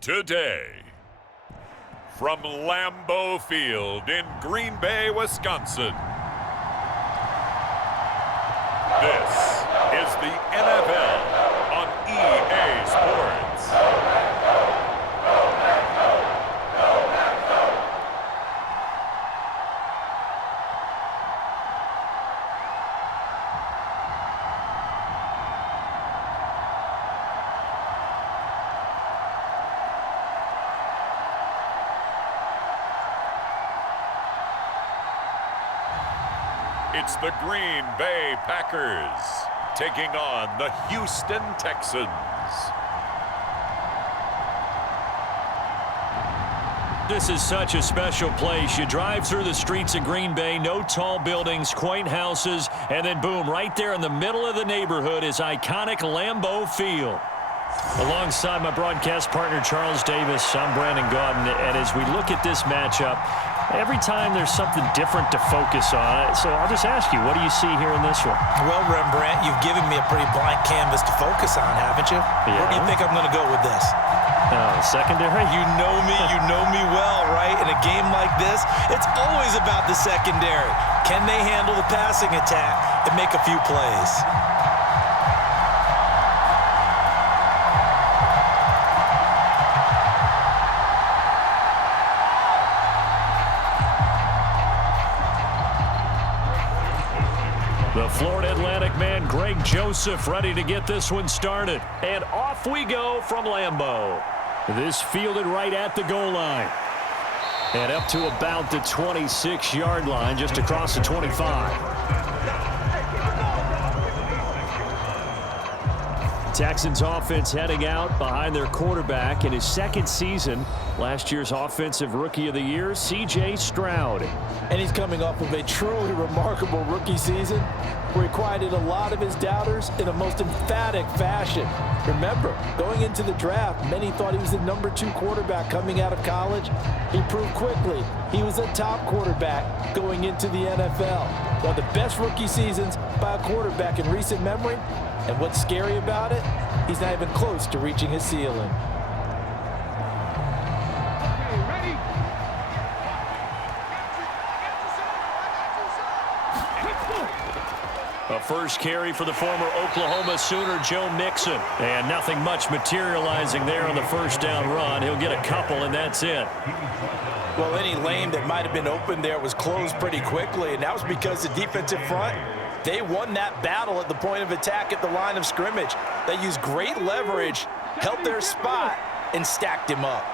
Today, from Lambeau Field in Green Bay, Wisconsin, this is the NFL on EA Sports. It's the Green Bay Packers taking on the Houston Texans. This is such a special place. You drive through the streets of Green Bay, no tall buildings, quaint houses, and then boom, right there in the middle of the neighborhood is iconic Lambeau Field. Alongside my broadcast partner, Charles Davis, I'm Brandon Gaudin, and as we look at this matchup, every time there's something different to focus on. So I'll just ask you, what do you see here in this one? Well, Rembrandt, you've given me a pretty blank canvas to focus on, haven't you? Yeah. Where do you think I'm going to go with this? Secondary? You know me well, right? In a game like this, it's always about the secondary. Can they handle the passing attack and make a few plays? The Florida Atlantic man, Greg Joseph, ready to get this one started. And off we go from Lambeau. This fielded right at the goal line. And up to about the 26-yard line, just across the 25. Texans offense heading out behind their quarterback in his second season. Last year's Offensive Rookie of the Year, C.J. Stroud. And he's coming off of a truly remarkable rookie season where he quieted a lot of his doubters in a most emphatic fashion. Remember, going into the draft, many thought he was the #2 quarterback coming out of college. He proved quickly he was a top quarterback going into the NFL. One of the best rookie seasons by a quarterback in recent memory. And what's scary about it, he's not even close to reaching his ceiling. A first carry for the former Oklahoma Sooner, Joe Mixon. And nothing much materializing there on the first down run. He'll get a couple, and that's it. Well, any lane that might have been open there was closed pretty quickly, and that was because the defensive front, they won that battle at the point of attack at the line of scrimmage. They used great leverage, held their spot, and stacked him up.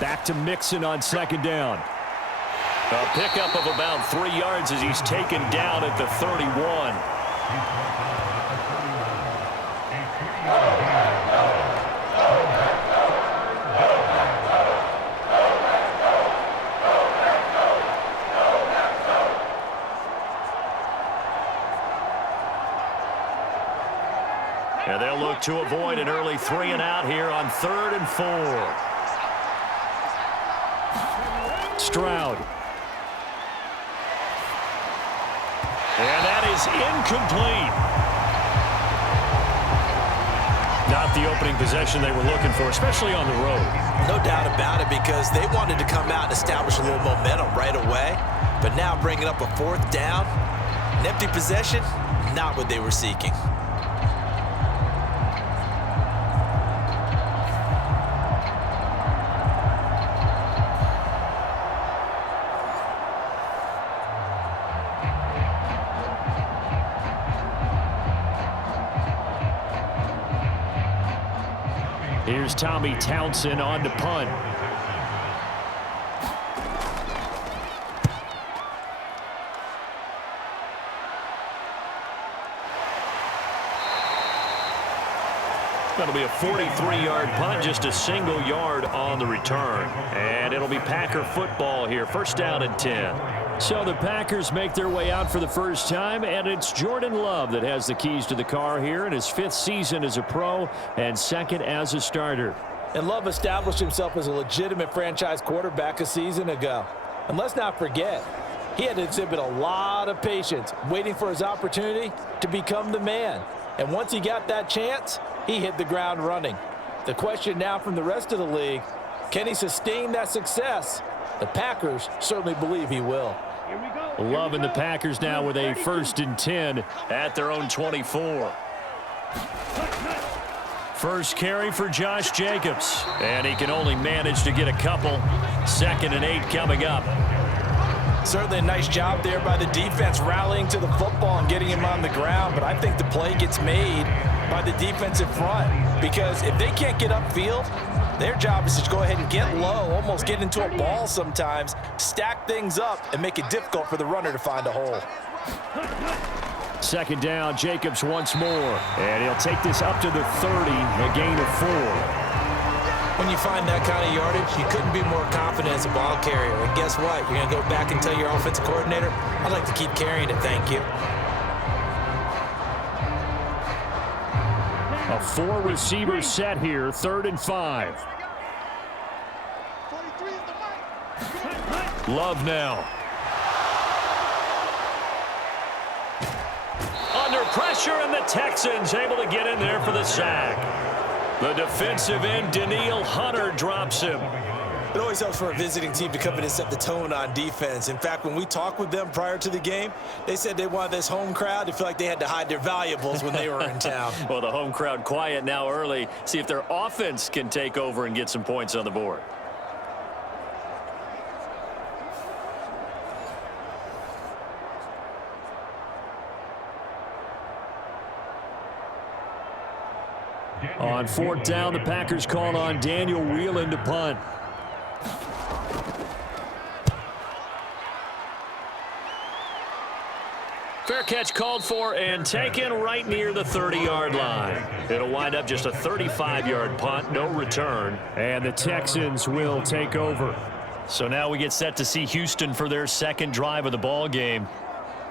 Back to Mixon on second down. A pickup of about 3 yards as he's taken down at the 31. And they'll look to avoid an early 3 and out here on 3rd and 4. Stroud. And that is incomplete. Not the opening possession they were looking for, especially on the road. No doubt about it, because they wanted to come out and establish a little momentum right away. But now bringing up a 4th down, an empty possession, not what they were seeking. Here's Tommy Townsend on to punt. That'll be a 43-yard punt, just a single yard on the return. And it'll be Packer football here, first down and 10. So the Packers make their way out for the first time, and it's Jordan Love that has the keys to the car here in his 5th season as a pro and 2nd as a starter. And Love established himself as a legitimate franchise quarterback a season ago. And let's not forget, He had to exhibit a lot of patience, waiting for his opportunity to become the man. And once he got that chance, he hit the ground running. The question now from the rest of the league, can he sustain that success? The Packers certainly believe he will. Loving the Packers now with a 1st and 10 at their own 24. First carry for Josh Jacobs, and he can only manage to get a couple. 2nd and 8 coming up. Certainly a nice job there by the defense rallying to the football and getting him on the ground, but I think the play gets made by the defensive front because if they can't get upfield, their job is to go ahead and get low, almost get into a ball sometimes, stack things up, and make it difficult for the runner to find a hole. 2nd down, Jacobs once more, and he'll take this up to the 30, a gain of 4. When you find that kind of yardage, you couldn't be more confident as a ball carrier. And guess what? You're going to go back and tell your offensive coordinator, I'd like to keep carrying it, thank you. A 4-receiver set here, 3rd and 5. Love now. Under pressure, and the Texans able to get in there for the sack. The defensive end, Danielle Hunter, drops him. It always helps for a visiting team to come in and set the tone on defense. In fact, when we talked with them prior to the game, they said they wanted this home crowd to feel like they had to hide their valuables when they were in town. Well, the home crowd quiet now early. See if their offense can take over and get some points on the board. On 4th down, the Packers called on Daniel Whelan to punt. Fair catch called for and taken right near the 30-yard line. It'll wind up just a 35-yard punt, no return, and the Texans will take over. So now we get set to see Houston for their 2nd drive of the ball game.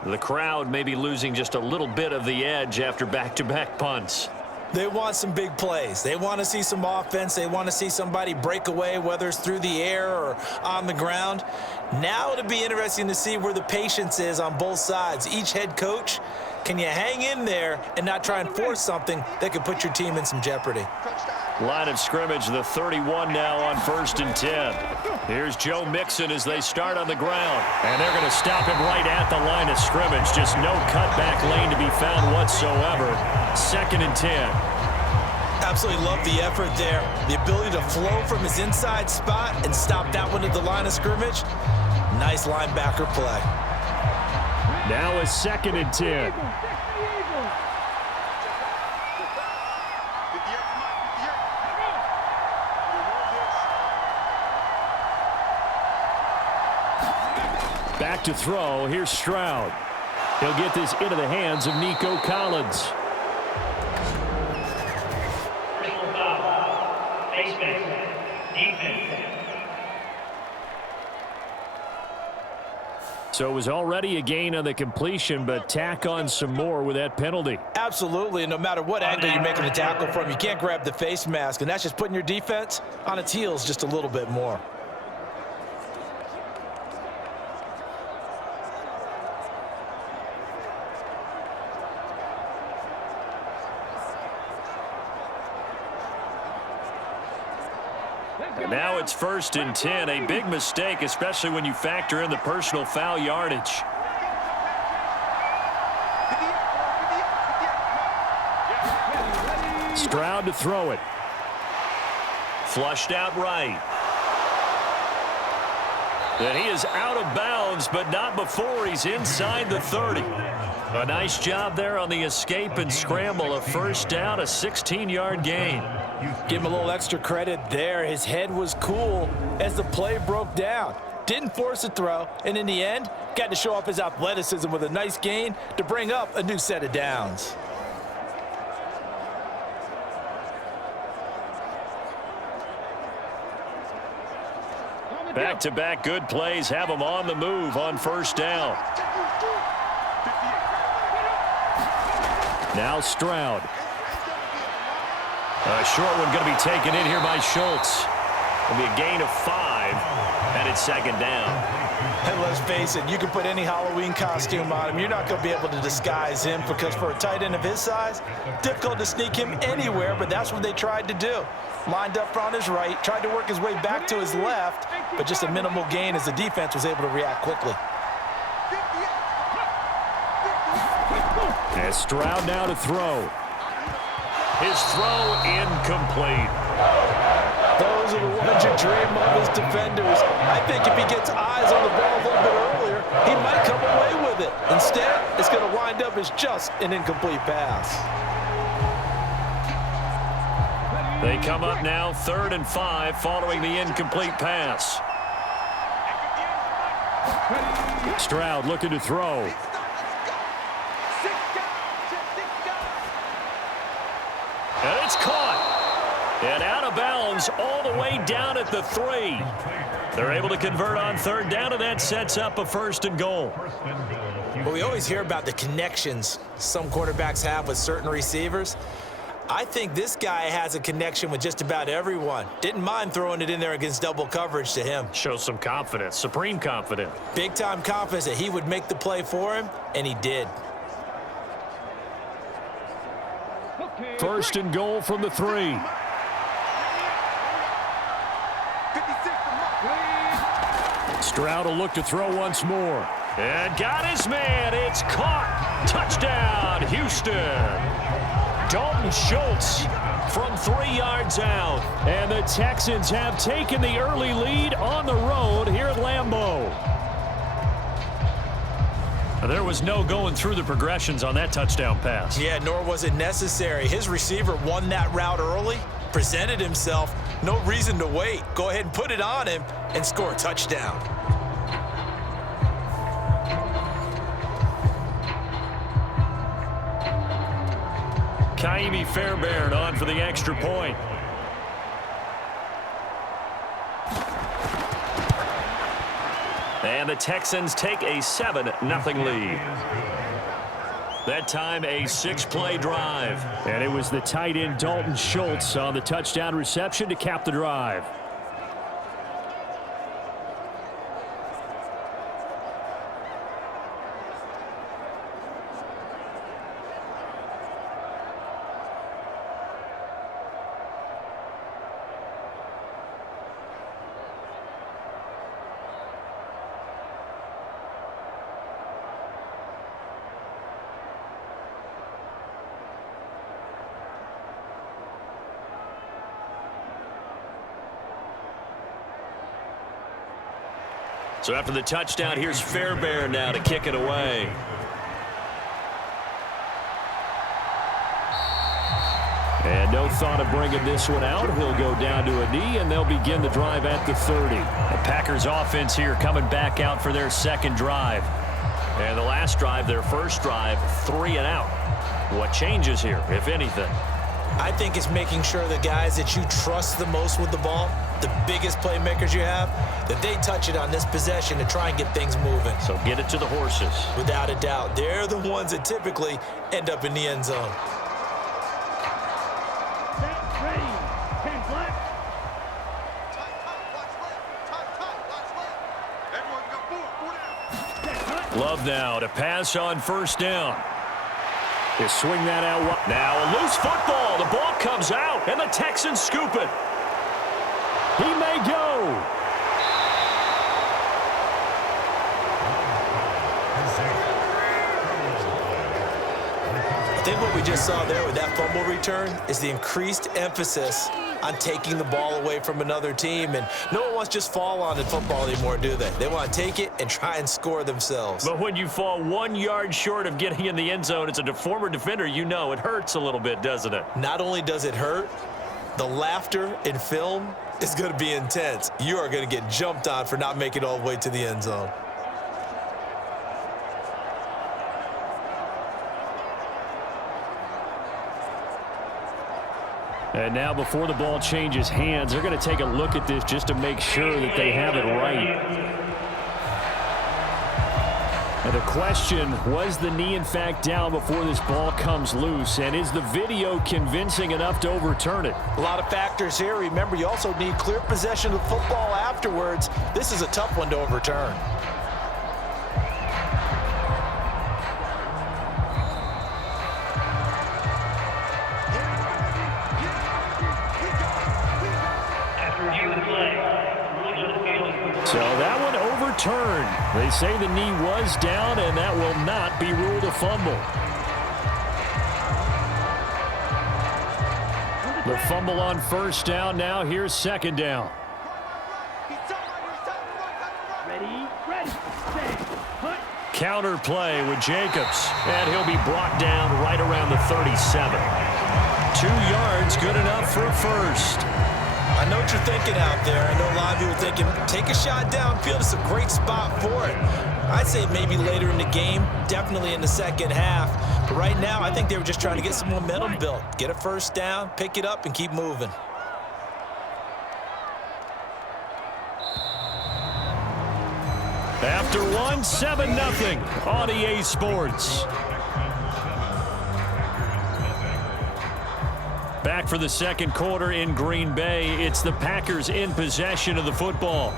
The crowd may be losing just a little bit of the edge after back-to-back punts. They want some big plays. They want to see some offense. They want to see somebody break away, whether it's through the air or on the ground. Now it'll be interesting to see where the patience is on both sides. Each head coach, can you hang in there and not try and force something that could put your team in some jeopardy? Line of scrimmage, the 31 now on 1st and 10. Here's Joe Mixon as they start on the ground. And they're going to stop him right at the line of scrimmage. Just no cutback lane to be found whatsoever. 2nd and 10. Absolutely love the effort there. The ability to flow from his inside spot and stop that one at the line of scrimmage. Nice linebacker play. Now a 2nd and 10. Back to throw. Here's Stroud. He'll get this into the hands of Nico Collins. So it was already a gain on the completion, but tack on some more with that penalty. Absolutely, and no matter what angle you're making the tackle from, you can't grab the face mask, and that's just putting your defense on its heels just a little bit more. And now it's 1st and 10, a big mistake, especially when you factor in the personal foul yardage. Stroud to throw it. Flushed out right. And he is out of bounds, but not before he's inside the 30. A nice job there on the escape and scramble. A 1st down, a 16-yard gain. Give him a little extra credit there. His head was cool as the play broke down. Didn't force a throw, and in the end, got to show off his athleticism with a nice gain to bring up a new set of downs. Back-to-back good plays have him on the move on 1st down. Now Stroud. A short one going to be taken in here by Schultz. It'll be a gain of 5, and it's second down. And let's face it, you can put any Halloween costume on him. You're not going to be able to disguise him because for a tight end of his size, difficult to sneak him anywhere, but that's what they tried to do. Lined up on his right, tried to work his way back to his left, but just a minimal gain as the defense was able to react quickly. And Stroud now to throw. His throw incomplete. Those are the ones you dream of as defenders. I think if he gets eyes on the ball a little bit earlier, he might come away with it. Instead, it's going to wind up as just an incomplete pass. They come up now 3rd and 5 following the incomplete pass. Stroud looking to throw. And it's caught. And out of bounds all the way down at the 3. They're able to convert on 3rd down, and that sets up a 1st and goal. Well, we always hear about the connections some quarterbacks have with certain receivers. I think this guy has a connection with just about everyone. Didn't mind throwing it in there against double coverage to him. Shows some confidence, supreme confidence. Big-time confidence that he would make the play for him, and he did. 1st and goal from the 3. Stroud will look to throw once more. And got his man. It's caught. Touchdown, Houston. Dalton Schultz from 3 yards out. And the Texans have taken the early lead on the road here at Lambeau. There was no going through the progressions on that touchdown pass. Yeah, nor was it necessary. His receiver won that route early, presented himself. No reason to wait. Go ahead and put it on him and score a touchdown. Kaimi Fairbairn on for the extra point. And the Texans take a 7-0 lead. That time a 6-play drive. And it was the tight end Dalton Schultz on the touchdown reception to cap the drive. So after the touchdown, here's Fairbairn now to kick it away. And no thought of bringing this one out. He'll go down to a knee, and they'll begin the drive at the 30. The Packers offense here coming back out for their 2nd drive. And the last drive, their 1st drive, 3 and out. What changes here, if anything? I think it's making sure the guys that you trust the most with the ball, the biggest playmakers you have, that they touch it on this possession to try and get things moving. So get it to the horses. Without a doubt. They're the ones that typically end up in the end zone. Love now to pass on 1st down. They swing that out. Now a loose football. The ball comes out, and the Texans scoop it. He may go. I think what we just saw there with that fumble return is the increased emphasis on taking the ball away from another team. And no one wants to just fall on in football anymore, do they? They want to take it and try and score themselves. But when you fall 1 yard short of getting in the end zone, it's a former defender, you know it hurts a little bit, doesn't it? Not only does it hurt, the laughter in film is going to be intense. You are going to get jumped on for not making it all the way to the end zone. And now before the ball changes hands, they're going to take a look at this just to make sure that they have it right. And the question, was the knee in fact down before this ball comes loose? And is the video convincing enough to overturn it? A lot of factors here. Remember, you also need clear possession of the football afterwards. This is a tough one to overturn. So that one overturned. They say the knee was down, and that will not be ruled a fumble. The fumble on first down. Now here's second down. Counter play with Jacobs, and he'll be brought down right around the 37. 2 yards, good enough for a first. I know what you're thinking out there. I know a lot of you are thinking, take a shot downfield. It's a great spot for it. I'd say maybe later in the game, definitely in the second half. But right now, I think they were just trying to get some momentum built. Get a first down, pick it up, and keep moving. After one, 7-0 on EA Sports. Back for the second quarter in Green Bay. It's the Packers in possession of the football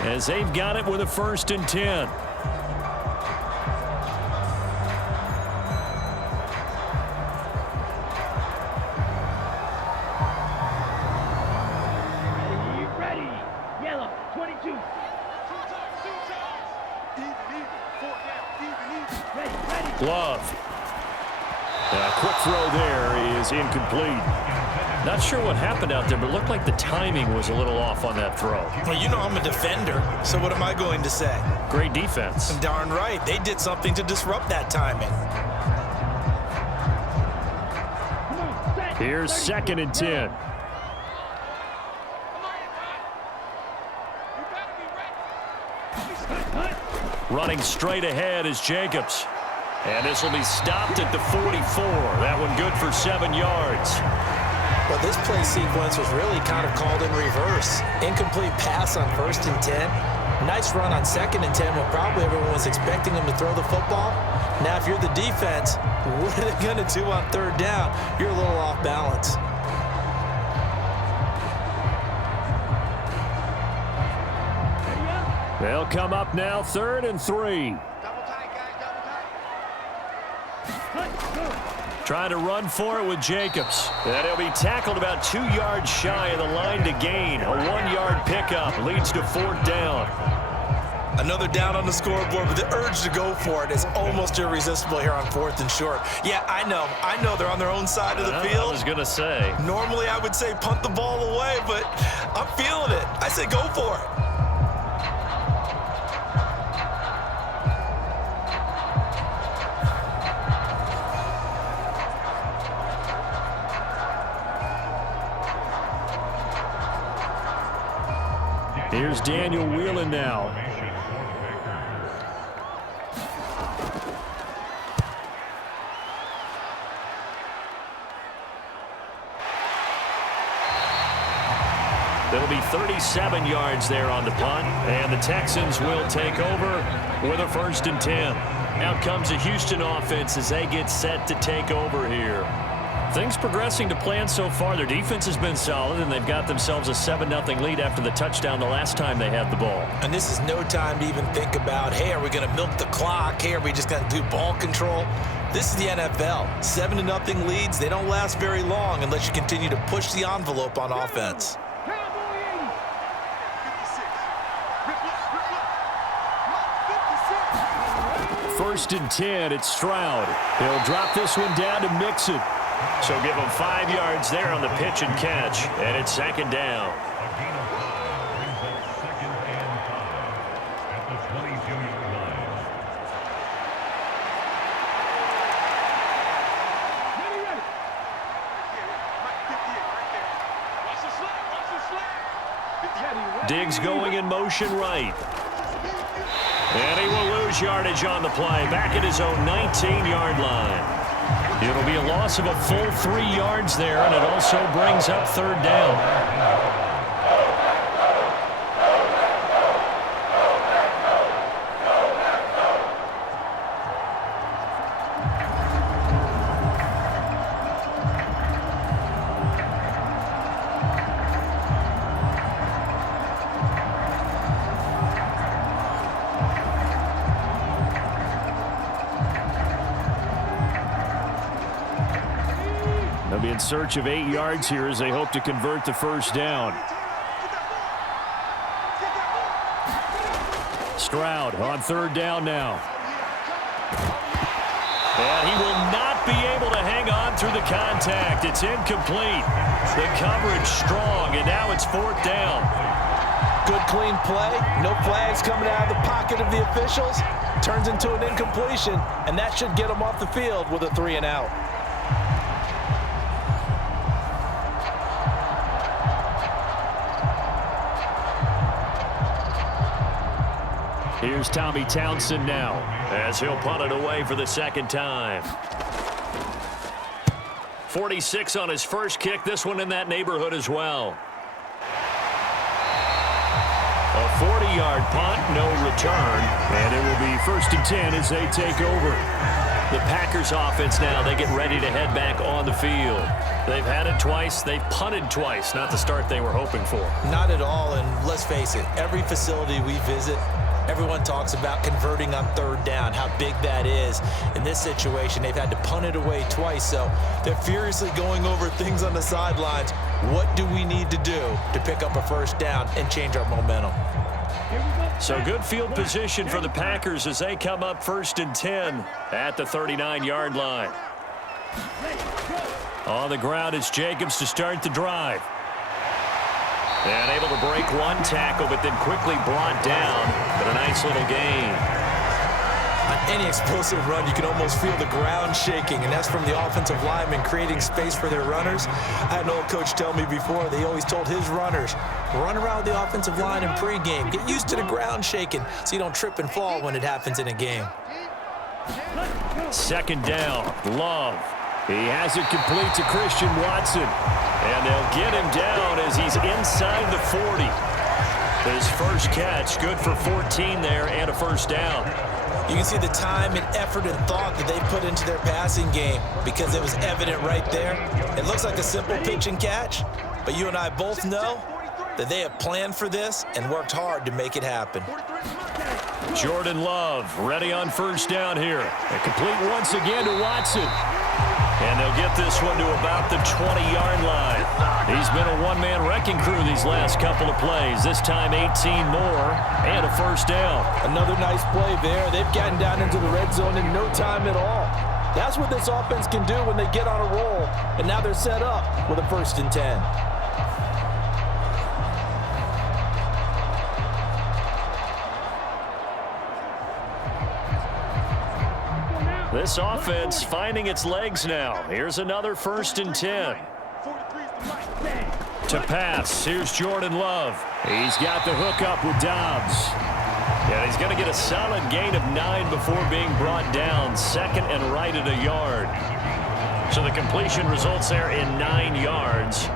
as they've got it with a 1st and 10. Ready. Yellow, 22. Love. A quick throw there is incomplete. Not sure what happened out there, but it looked like the timing was a little off on that throw. Well, you know I'm a defender, so what am I going to say? Great defense. Darn right. They did something to disrupt that timing. Here's 2nd and 10. Running straight ahead is Jacobs. And this will be stopped at the 44. That one good for 7 yards. Well, this play sequence was really kind of called in reverse. Incomplete pass on 1st and 10. Nice run on 2nd and 10 when probably everyone was expecting him to throw the football. Now, if you're the defense, what are they going to do on 3rd down? You're a little off balance. They'll come up now 3rd and 3. Trying to run for it with Jacobs. And he'll be tackled about 2 yards shy of the line to gain. A 1-yard pickup leads to 4th down. Another down on the scoreboard, but the urge to go for it is almost irresistible here on 4th and short. Yeah, I know they're on their own side of the field. I was going to say. Normally I would say punt the ball away, but I'm feeling it. I say go for it. Here's Daniel Whelan now. There'll be 37 yards there on the punt, and the Texans will take over with a 1st and 10. Out comes the Houston offense as they get set to take over here. Things progressing to plan so far. Their defense has been solid, and they've got themselves a 7-0 lead after the touchdown the last time they had the ball. And this is no time to even think about, hey, are we going to milk the clock? Hey, are we just going to do ball control? This is the NFL. 7-0 leads, they don't last very long unless you continue to push the envelope on offense. 1st and 10, it's Stroud. He'll drop this one down to Mixon. So give him 5 yards there on the pitch and catch, and it's 2nd down. Diggs going in motion right. And he will lose yardage on the play, back at his own 19-yard line. It'll be a loss of a full 3 yards there, and it also brings up 3rd down. They'll be in search of 8 yards here as they hope to convert the first down. Stroud on 3rd down now. And he will not be able to hang on through the contact. It's incomplete. The coverage strong, and now it's 4th down. Good clean play. No flags coming out of the pocket of the officials. Turns into an incompletion, and that should get him off the field with a 3 and out. Here's Tommy Townsend now as he'll punt it away for the 2nd time. 46 on his first kick. This one in that neighborhood as well. A 40-yard punt, no return, and it will be 1st and 10 as they take over. The Packers offense now, they get ready to head back on the field. They've had it twice. They've punted twice. Not the start they were hoping for. Not at all, and let's face it, every facility we visit, everyone talks about converting on 3rd down, how big that is. In this situation, they've had to punt it away twice, so they're furiously going over things on the sidelines. What do we need to do to pick up a 1st down and change our momentum? So good field position for the Packers as they come up 1st and 10 at the 39-yard line. On the ground, it's Jacobs to start the drive. And able to break one tackle, but then quickly brought down. But a nice little gain. On any explosive run, you can almost feel the ground shaking, and that's from the offensive linemen creating space for their runners. I had an old coach tell me before, they always told his runners, run around the offensive line in pregame. Get used to the ground shaking so you don't trip and fall when it happens in a game. 2nd down, Love. He has it complete to Christian Watson. And they'll get him down as he's inside the 40. His first catch, good for 14 there and a 1st down. You can see the time and effort and thought that they put into their passing game because it was evident right there. It looks like a simple pitch and catch, but you and I both know that they have planned for this and worked hard to make it happen. Jordan Love ready on 1st down here. And complete once again to Watson. And they'll get this one to about the 20-yard line. He's been a one-man wrecking crew these last couple of plays. This time 18 more and a 1st down. Another nice play there. They've gotten down into the red zone in no time at all. That's what this offense can do when they get on a roll. And now they're set up with a 1st and 10. This offense finding its legs now. Here's another 1st and 10. To pass, here's Jordan Love. He's got the hook up with Dobbs. And he's going to get a solid gain of 9 before being brought down. 2nd and right at a yard. So the completion results there in 9 yards.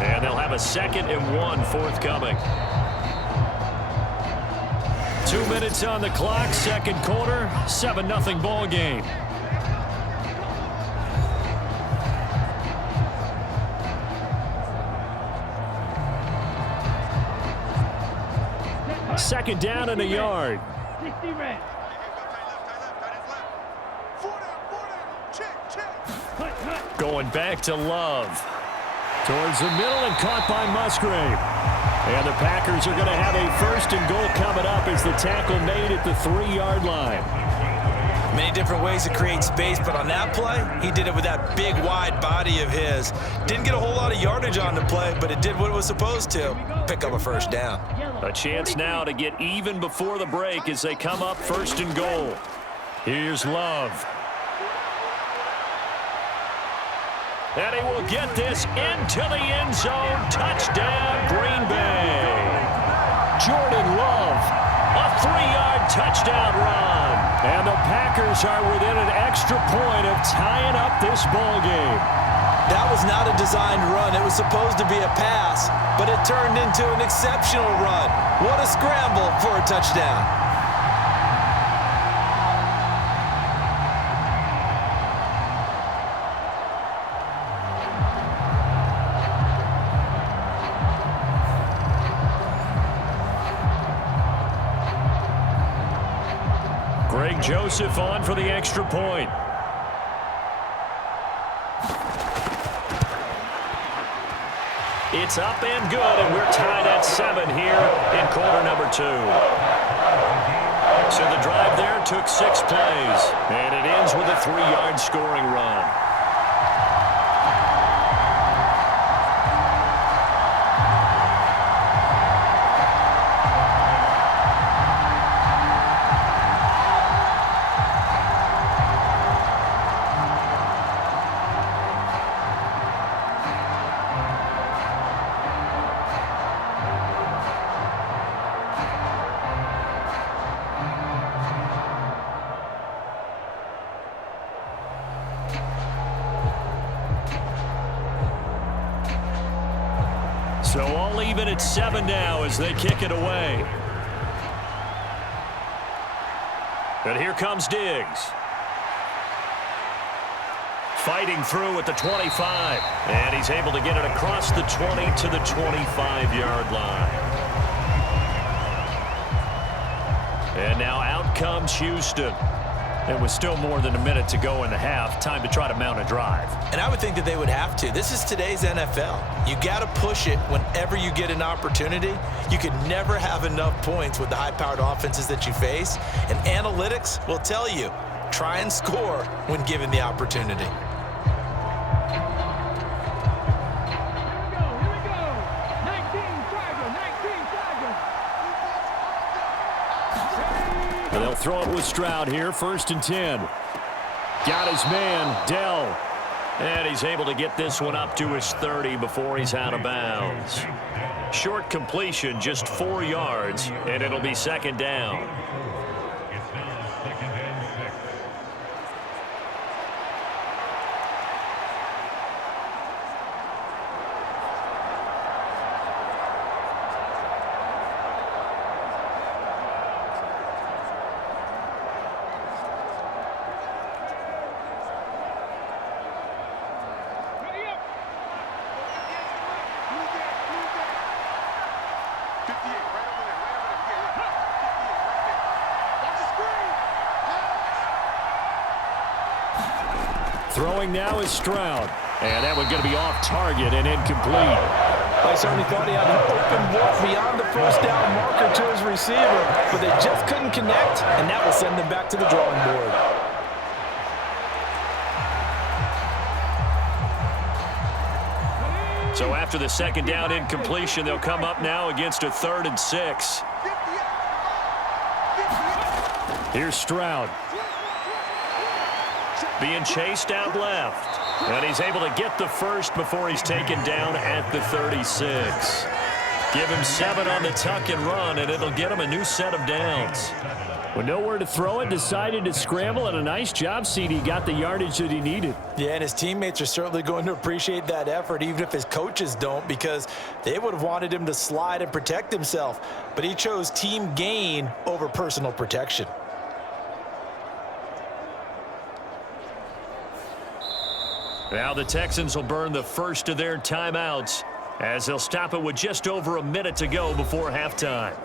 And they'll have a 2nd and 1 forthcoming. 2 minutes on the clock, 2nd quarter, 7-0 ball game. Second down and a yard. 60 red. Going back to Love. Towards the middle and caught by Musgrave. And the Packers are going to have a 1st and goal coming up as the tackle made at the 3-yard line. Many different ways to create space, but on that play, he did it with that big, wide body of his. Didn't get a whole lot of yardage on the play, but it did what it was supposed to, pick up a 1st down. A chance now to get even before the break as they come up 1st and goal. Here's Love. And he will get this into the end zone. Touchdown, Green Bay. Jordan Love, a 3-yard touchdown run. And the Packers are within an extra point of tying up this ball game. That was not a designed run. It was supposed to be a pass, but it turned into an exceptional run. What a scramble for a touchdown. Greg Joseph on for the extra point. It's up and good, and we're tied at 7 here in quarter number 2. So the drive there took 6 plays, and it ends with a 3-yard scoring run. So all even at 7 now as they kick it away. And here comes Diggs. Fighting through at the 25. And he's able to get it across the 20 to the 25-yard line. And now out comes Houston. It was still more than a minute to go in the half. Time to try to mount a drive. And I would think that they would have to. This is today's NFL. You got to push it whenever you get an opportunity. You could never have enough points with the high-powered offenses that you face. And analytics will tell you, try and score when given the opportunity. Here we go. 19 Charger, 19 Charger. And they'll throw it with Stroud here, 1st and 10. Got his man, Dell. And he's able to get this one up to his 30 before he's out of bounds. Short completion, just 4 yards, and it'll be 2nd down. Throwing now is Stroud. And that one's going to be off target and incomplete. I certainly thought he had an open walk beyond the first down marker to his receiver, but they just couldn't connect, and that will send them back to the drawing board. So after the 2nd down incompletion, they'll come up now against a 3rd and 6. Here's Stroud. Being chased out left. And he's able to get the first before he's taken down at the 36. Give him 7 on the tuck and run, and it'll get him a new set of downs. With nowhere to throw it, decided to scramble, and a nice job, CD. Got the yardage that he needed. Yeah, and his teammates are certainly going to appreciate that effort, even if his coaches don't, because they would have wanted him to slide and protect himself. But he chose team gain over personal protection. Now the Texans will burn the first of their timeouts as they'll stop it with just over a minute to go before halftime.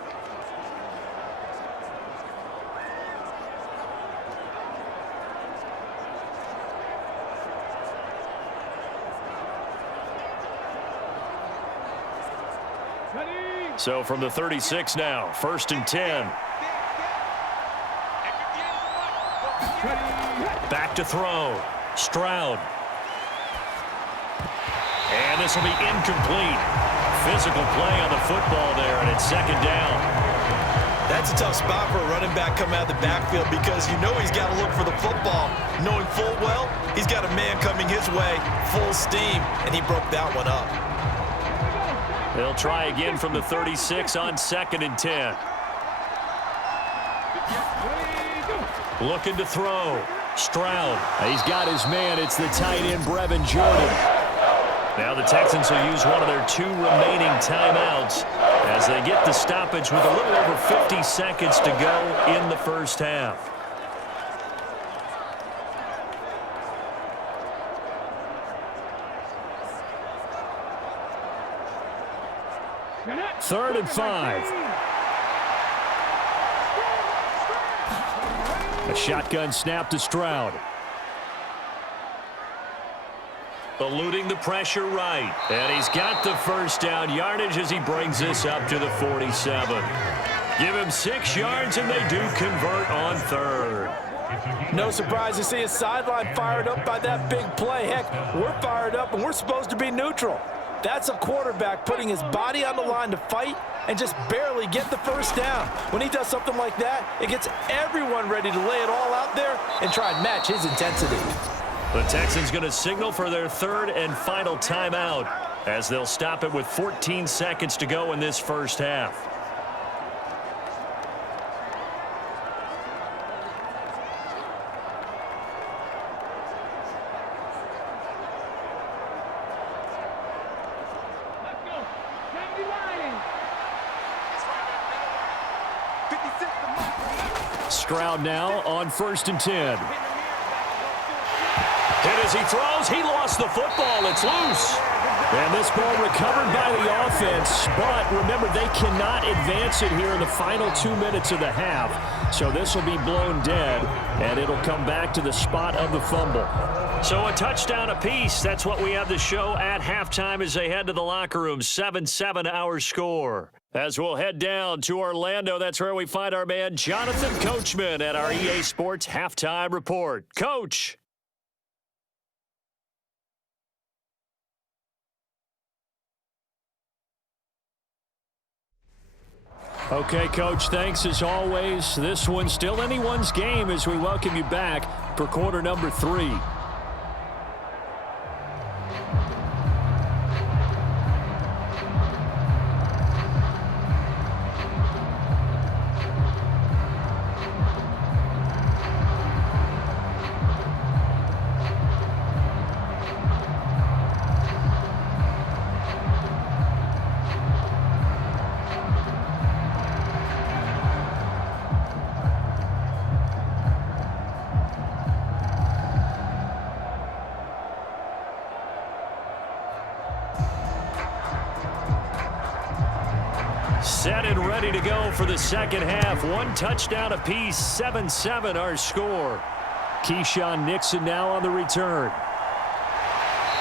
So from the 36 now, 1st and 10. Back to throw. Stroud. And this will be incomplete. Physical play on the football there, and it's 2nd down. That's a tough spot for a running back coming out of the backfield because you know he's got to look for the football, knowing full well he's got a man coming his way, full steam, and he broke that one up. They'll try again from the 36 on 2nd and 10. Looking to throw. Stroud. He's got his man. It's the tight end, Brevin Jordan. Now the Texans will use one of their 2 remaining timeouts as they get the stoppage with a little over 50 seconds to go in the first half. Third and 5. A shotgun snap to Stroud. eluding the pressure right. And he's got the first down yardage as he brings this up to the 47. Give him 6 yards, and they do convert on third. No surprise to see his sideline fired up by that big play. Heck, we're fired up, and we're supposed to be neutral. That's a quarterback putting his body on the line to fight and just barely get the first down. When he does something like that, it gets everyone ready to lay it all out there and try and match his intensity. The Texans going to signal for their third and final timeout as they'll stop it with 14 seconds to go in this first half. Stroud now on 1st and 10. And as he throws, he lost the football. It's loose. And this ball recovered by the offense. But remember, they cannot advance it here in the final 2 minutes of the half. So this will be blown dead, and it'll come back to the spot of the fumble. So a touchdown apiece. That's what we have to show at halftime as they head to the locker room. 7-7 our score. As we'll head down to Orlando, that's where we find our man Jonathan Coachman at our EA Sports Halftime Report. Coach. Okay, Coach, thanks as always. This one's still anyone's game as we welcome you back for quarter number 3. Set and ready to go for the second half. 1 touchdown apiece, 7-7 our score. Keyshawn Nixon now on the return.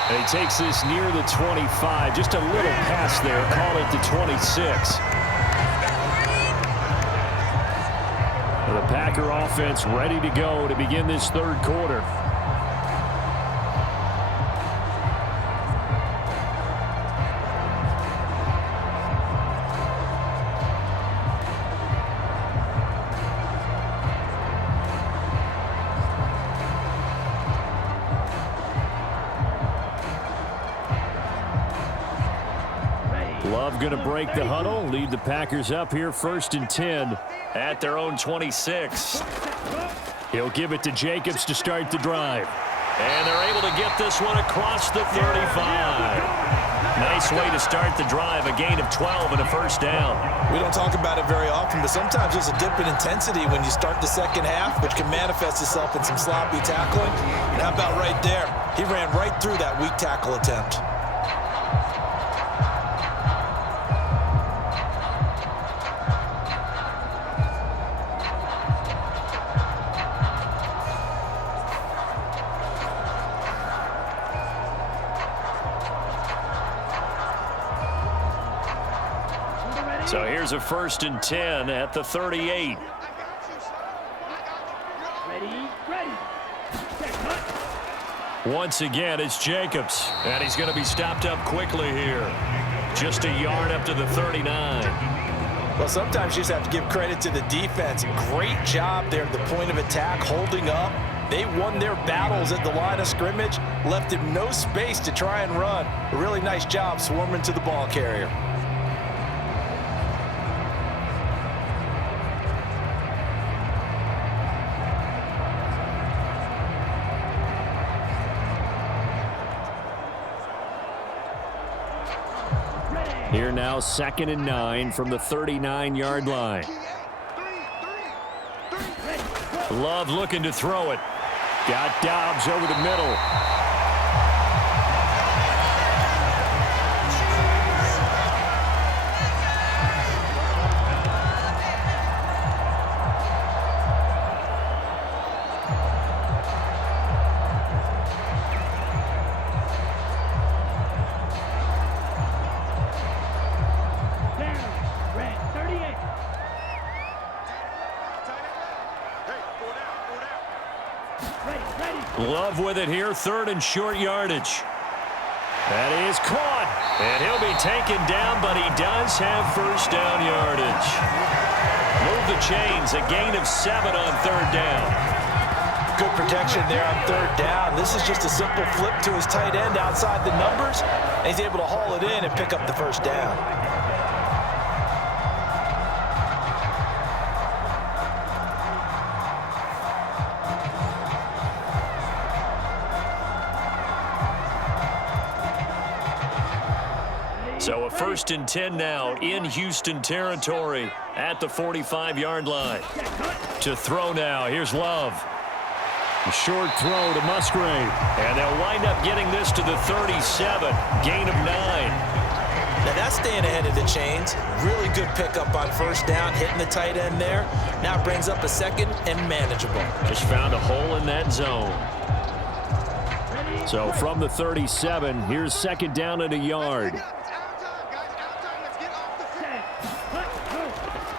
And he takes this near the 25. Just a little pass there. Call it the 26. The Packer offense ready to go to begin this third quarter. Going to break the huddle, lead the Packers up here 1st and 10 at their own 26. He'll give it to Jacobs to start the drive. And they're able to get this one across the 35. Nice way to start the drive, a gain of 12 and a first down. We don't talk about it very often, but sometimes there's a dip in intensity when you start the second half, which can manifest itself in some sloppy tackling. And how about right there? He ran right through that weak tackle attempt. So here's a 1st and 10 at the 38. Once again, it's Jacobs, and he's going to be stopped up quickly here. Just a yard up to the 39. Well, sometimes you just have to give credit to the defense. Great job there at the point of attack, holding up. They won their battles at the line of scrimmage, left him no space to try and run. A really nice job swarming to the ball carrier. Here now, 2nd and 9 from the 39-yard line. Love looking to throw it. Got Dobbs over the middle. Love with it here, 3rd and short yardage. That is caught, and he'll be taken down, but he does have first down yardage. Move the chains, a gain of 7 on 3rd down. Good protection there on 3rd down. This is just a simple flip to his tight end outside the numbers, and he's able to haul it in and pick up the first down. So a 1st and 10 now in Houston territory at the 45-yard line. To throw now, here's Love. A short throw to Musgrave. And they'll wind up getting this to the 37. Gain of 9. Now that's staying ahead of the chains. Really good pickup on first down, hitting the tight end there. Now brings up a 2nd and manageable. Just found a hole in that zone. So from the 37, here's 2nd down and a yard.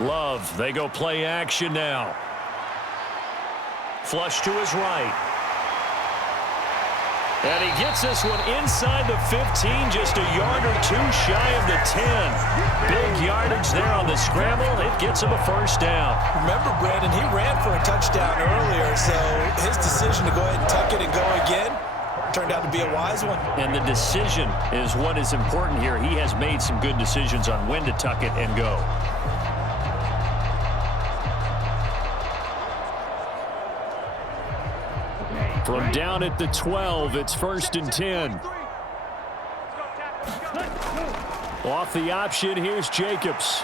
Love, they go play action now. Flush to his right. And he gets this one inside the 15, just a yard or 2 shy of the 10. Big yardage there on the scramble. It gets him a first down. Remember, Brandon, he ran for a touchdown earlier, so his decision to go ahead and tuck it and go again turned out to be a wise one. And the decision is what is important here. He has made some good decisions on when to tuck it and go. From down at the 12, it's 1st and 10. Off the option, here's Jacobs.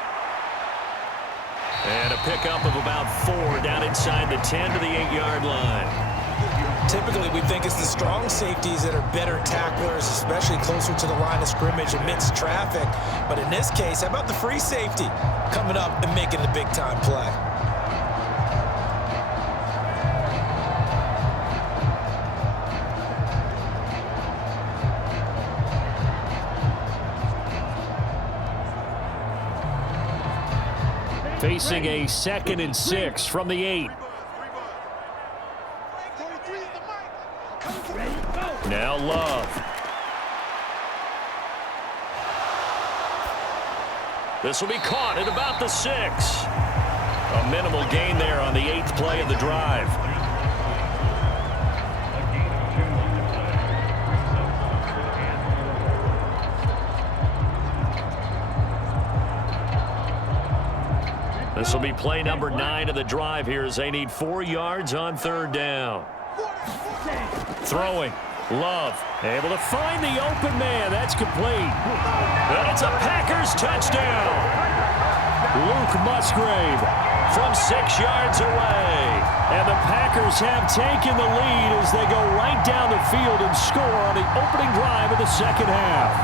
And a pickup of about 4 down inside the 10 to the 8-yard line. Typically, we think it's the strong safeties that are better tacklers, especially closer to the line of scrimmage amidst traffic. But in this case, how about the free safety coming up and making the big-time play? Facing a 2nd and 6 from the 8. Now Love. This will be caught at about the 6. A minimal gain there on the 8th play of the drive. This will be play number 9 of the drive here as they need 4 yards on 3rd down. Throwing. Love able to find the open man. That's complete. And it's a Packers touchdown. Luke Musgrave from 6 yards away. And the Packers have taken the lead as they go right down the field and score on the opening drive of the 2nd half.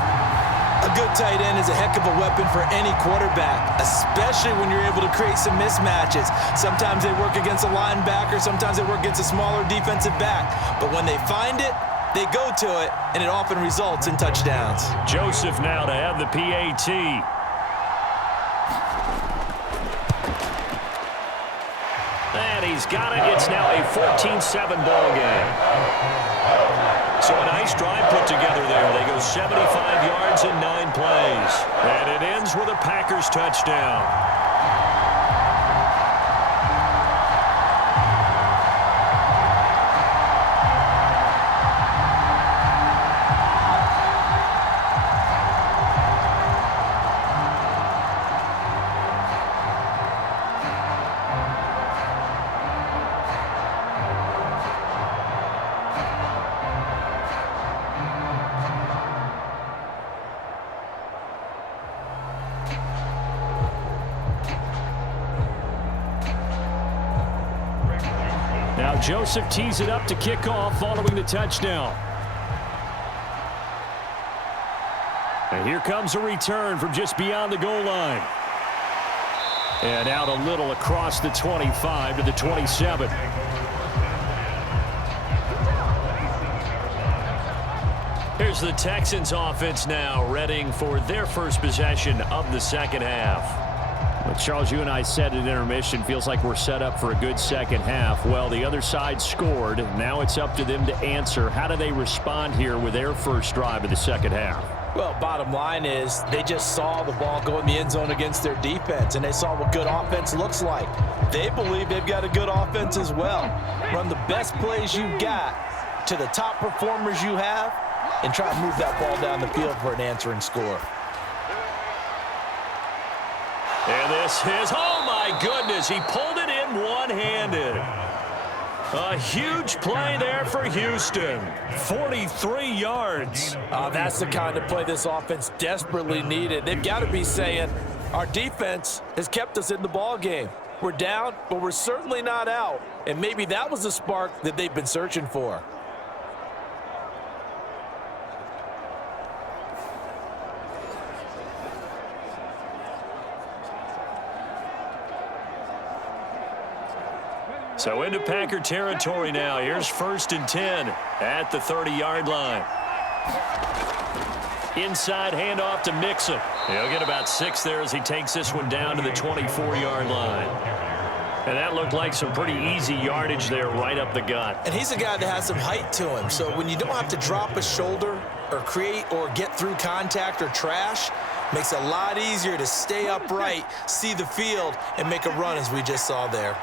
A good tight end is a heck of a weapon for any quarterback, especially when you're able to create some mismatches. Sometimes they work against a linebacker, sometimes they work against a smaller defensive back. But when they find it, they go to it, and it often results in touchdowns. Joseph now to have the PAT. And he's got it. It's now a 14-7 ball game. So a nice drive put together there. They go 75 yards in 9 plays. And it ends with a Packers touchdown. Now Joseph tees it up to kick off following the touchdown. And here comes a return from just beyond the goal line. And out a little across the 25 to the 27. Here's the Texans offense now, readying for their first possession of the 2nd half. Charles, you and I said at intermission, feels like we're set up for a good second half. Well, the other side scored. Now it's up to them to answer. How do they respond here with their first drive of the second half? Well, bottom line is they just saw the ball go in the end zone against their defense, and they saw what good offense looks like. They believe they've got a good offense as well. Run the best plays you've got to the top performers you have, and try to move that ball down the field for an answering score. And this is, oh my goodness, he pulled it in one-handed. A huge play there for Houston. 43 yards. That's the kind of play this offense desperately needed. They've got to be saying, our defense has kept us in the ball game. We're down, but we're certainly not out. And maybe that was the spark that they've been searching for. So into Packer territory now. Here's 1st and 10 at the 30-yard line. Inside handoff to Mixon. He'll get about 6 there as he takes this one down to the 24-yard line. And that looked like some pretty easy yardage there right up the gut. And he's a guy that has some height to him. So when you don't have to drop a shoulder or create or get through contact or trash, makes it a lot easier to stay upright, see the field, and make a run as we just saw there.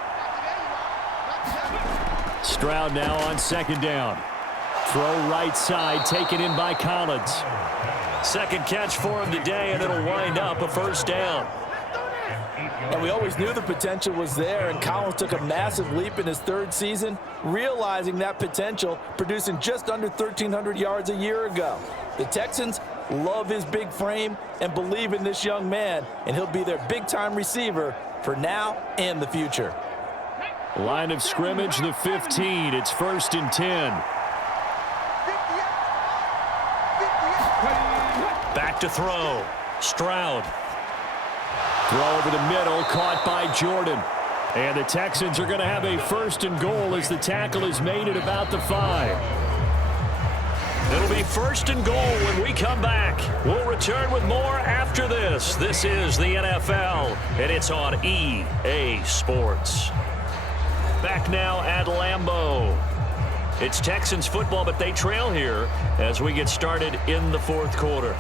Stroud now on 2nd down. Throw right side, taken in by Collins. Second catch for him today, and it'll wind up a 1st down. And we always knew the potential was there, and Collins took a massive leap in his 3rd season, realizing that potential, producing just under 1,300 yards a year ago. The Texans love his big frame and believe in this young man, and he'll be their big-time receiver for now and the future. Line of scrimmage, the 15. It's 1st and 10. Back to throw. Stroud. Throw over the middle, caught by Jordan. And the Texans are going to have a 1st and goal as the tackle is made at about the 5. It'll be 1st and goal when we come back. We'll return with more after this. This is the NFL, and it's on EA Sports. Back now at Lambeau. It's Texans football, but they trail here as we get started in the 4th quarter.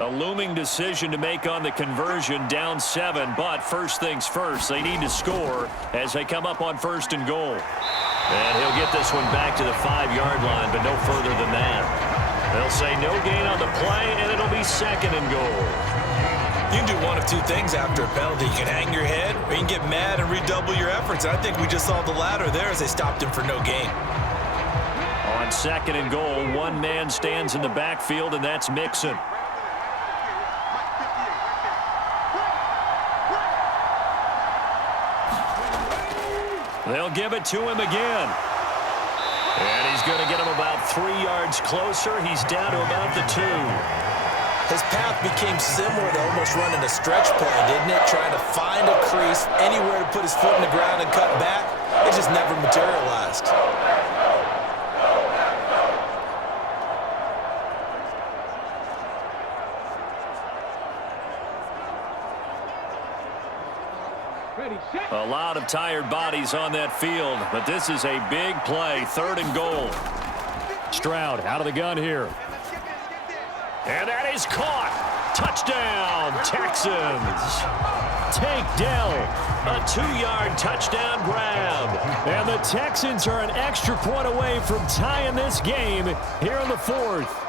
A looming decision to make on the conversion, down 7, but first things first, they need to score as they come up on 1st and goal. And he'll get this one back to the 5-yard line, but no further than that. They'll say no gain on the play, and it'll be 2nd and goal. You can do one of two things after a penalty. You can hang your head, or you can get mad and redouble your efforts. I think we just saw the latter there as they stopped him for no gain. On 2nd and goal, one man stands in the backfield, and that's Mixon. They'll give it to him again. And he's going to get him about 3 yards closer. He's down to about the 2. His path became similar to almost running a stretch play, didn't it? Trying to find a crease, anywhere to put his foot in the ground and cut back. It just never materialized. A lot of tired bodies on that field, but this is a big play, 3rd and goal. Stroud out of the gun here. And that is caught. Touchdown, Texans. Take Dell. A 2-yard touchdown grab. And the Texans are an extra point away from tying this game here in the 4th.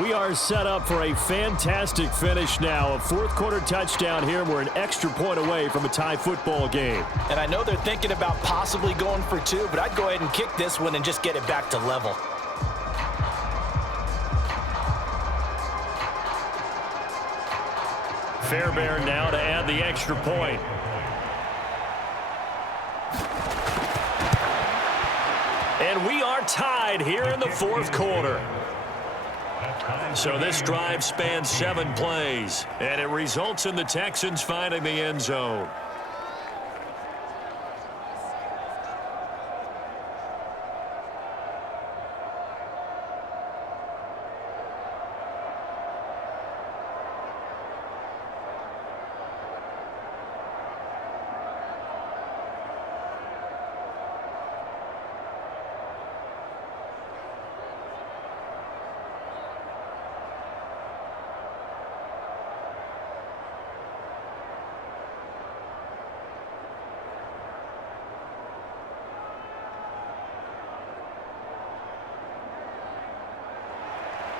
We are set up for a fantastic finish now. A 4th quarter touchdown here. We're an extra point away from a tie football game. And I know they're thinking about possibly going for 2, but I'd go ahead and kick this one and just get it back to level. Fairbairn now to add the extra point. And we are tied here in the 4th quarter. So this drive spans 7 plays, and it results in the Texans finding the end zone.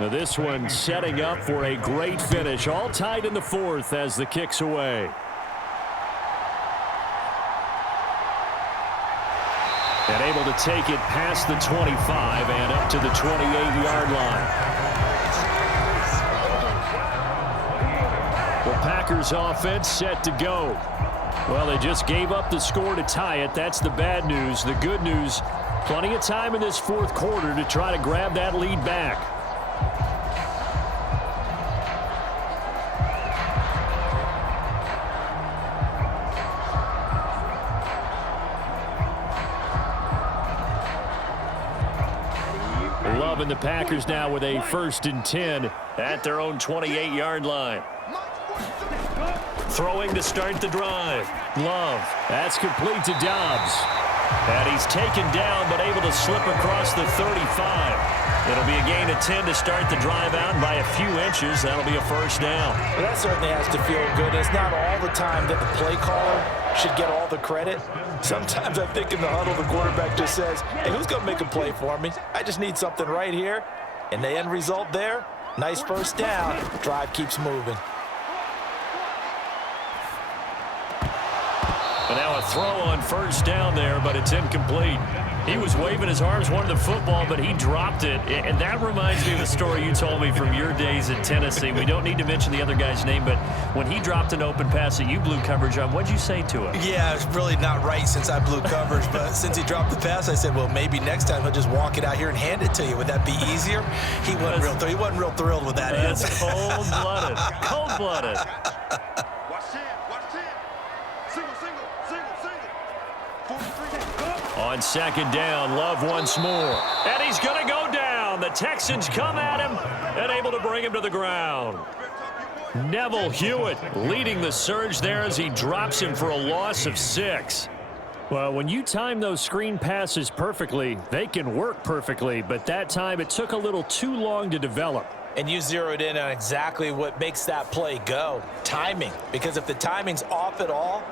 Now this one setting up for a great finish. All tied in the fourth as the kick's away. And able to take it past the 25 and up to the 28-yard line. The Packers offense set to go. Well, they just gave up the score to tie it. That's the bad news. The good news, plenty of time in this fourth quarter to try to grab that lead back. Loving the Packers now with a 1st and 10 at their own 28-yard line. Throwing to start the drive. Love. That's complete to Dobbs. And he's taken down but able to slip across the 35. It'll be a gain of 10 to start the drive out by a few inches. That'll be a first down. Well, that certainly has to feel good. It's not all the time that the play caller should get all the credit. Sometimes I think in the huddle the quarterback just says, hey, who's going to make a play for me? I just need something right here. And the end result there, nice first down. Drive keeps moving. And now a throw on first down there, but it's incomplete. He was waving his arms, wanted the football, but he dropped it. And that reminds me of a story you told me from your days in Tennessee. We don't need to mention the other guy's name, but when he dropped an open pass that you blew coverage on, what'd you say to him? Yeah, it's really not right since I blew coverage, but since he dropped the pass, I said, well, maybe next time he'll just walk it out here and hand it to you. Would that be easier? He wasn't real thrilled with that answer. That's cold-blooded. Cold-blooded. On second down, Love once more. And he's going to go down. The Texans come at him and able to bring him to the ground. Neville Hewitt leading the surge there as he drops him for a loss of 6. Well, when you time those screen passes perfectly, they can work perfectly. But that time it took a little too long to develop. And you zeroed in on exactly what makes that play go. Timing. Because if the timing's off at all,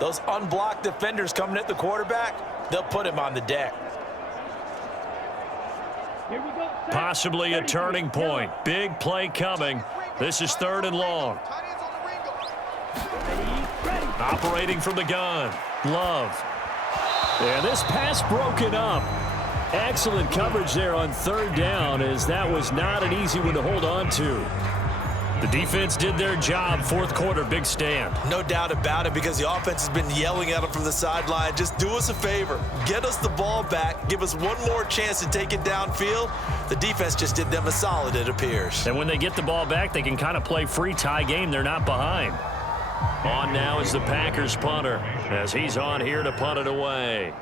those unblocked defenders coming at the quarterback, they'll put him on the deck. Possibly a turning point. Big play coming. This is 3rd and long. Operating from the gun. Love. And this pass broken up. Excellent coverage there on 3rd down, as that was not an easy one to hold on to. The defense did their job. 4th quarter, big stand. No doubt about it, because the offense has been yelling at them from the sideline. Just do us a favor. Get us the ball back. Give us one more chance to take it downfield. The defense just did them a solid, it appears. And when they get the ball back, they can kind of play free tie game. They're not behind. On now is the Packers punter, as he's on here to punt it away.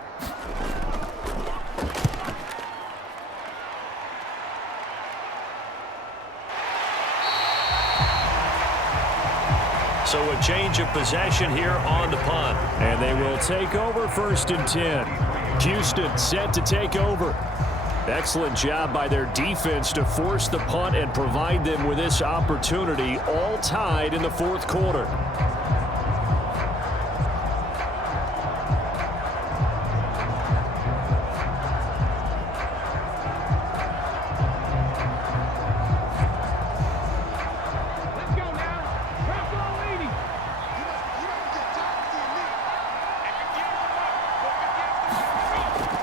So a change of possession here on the punt. And they will take over 1st and 10. Houston set to take over. Excellent job by their defense to force the punt and provide them with this opportunity, all tied in the 4th quarter.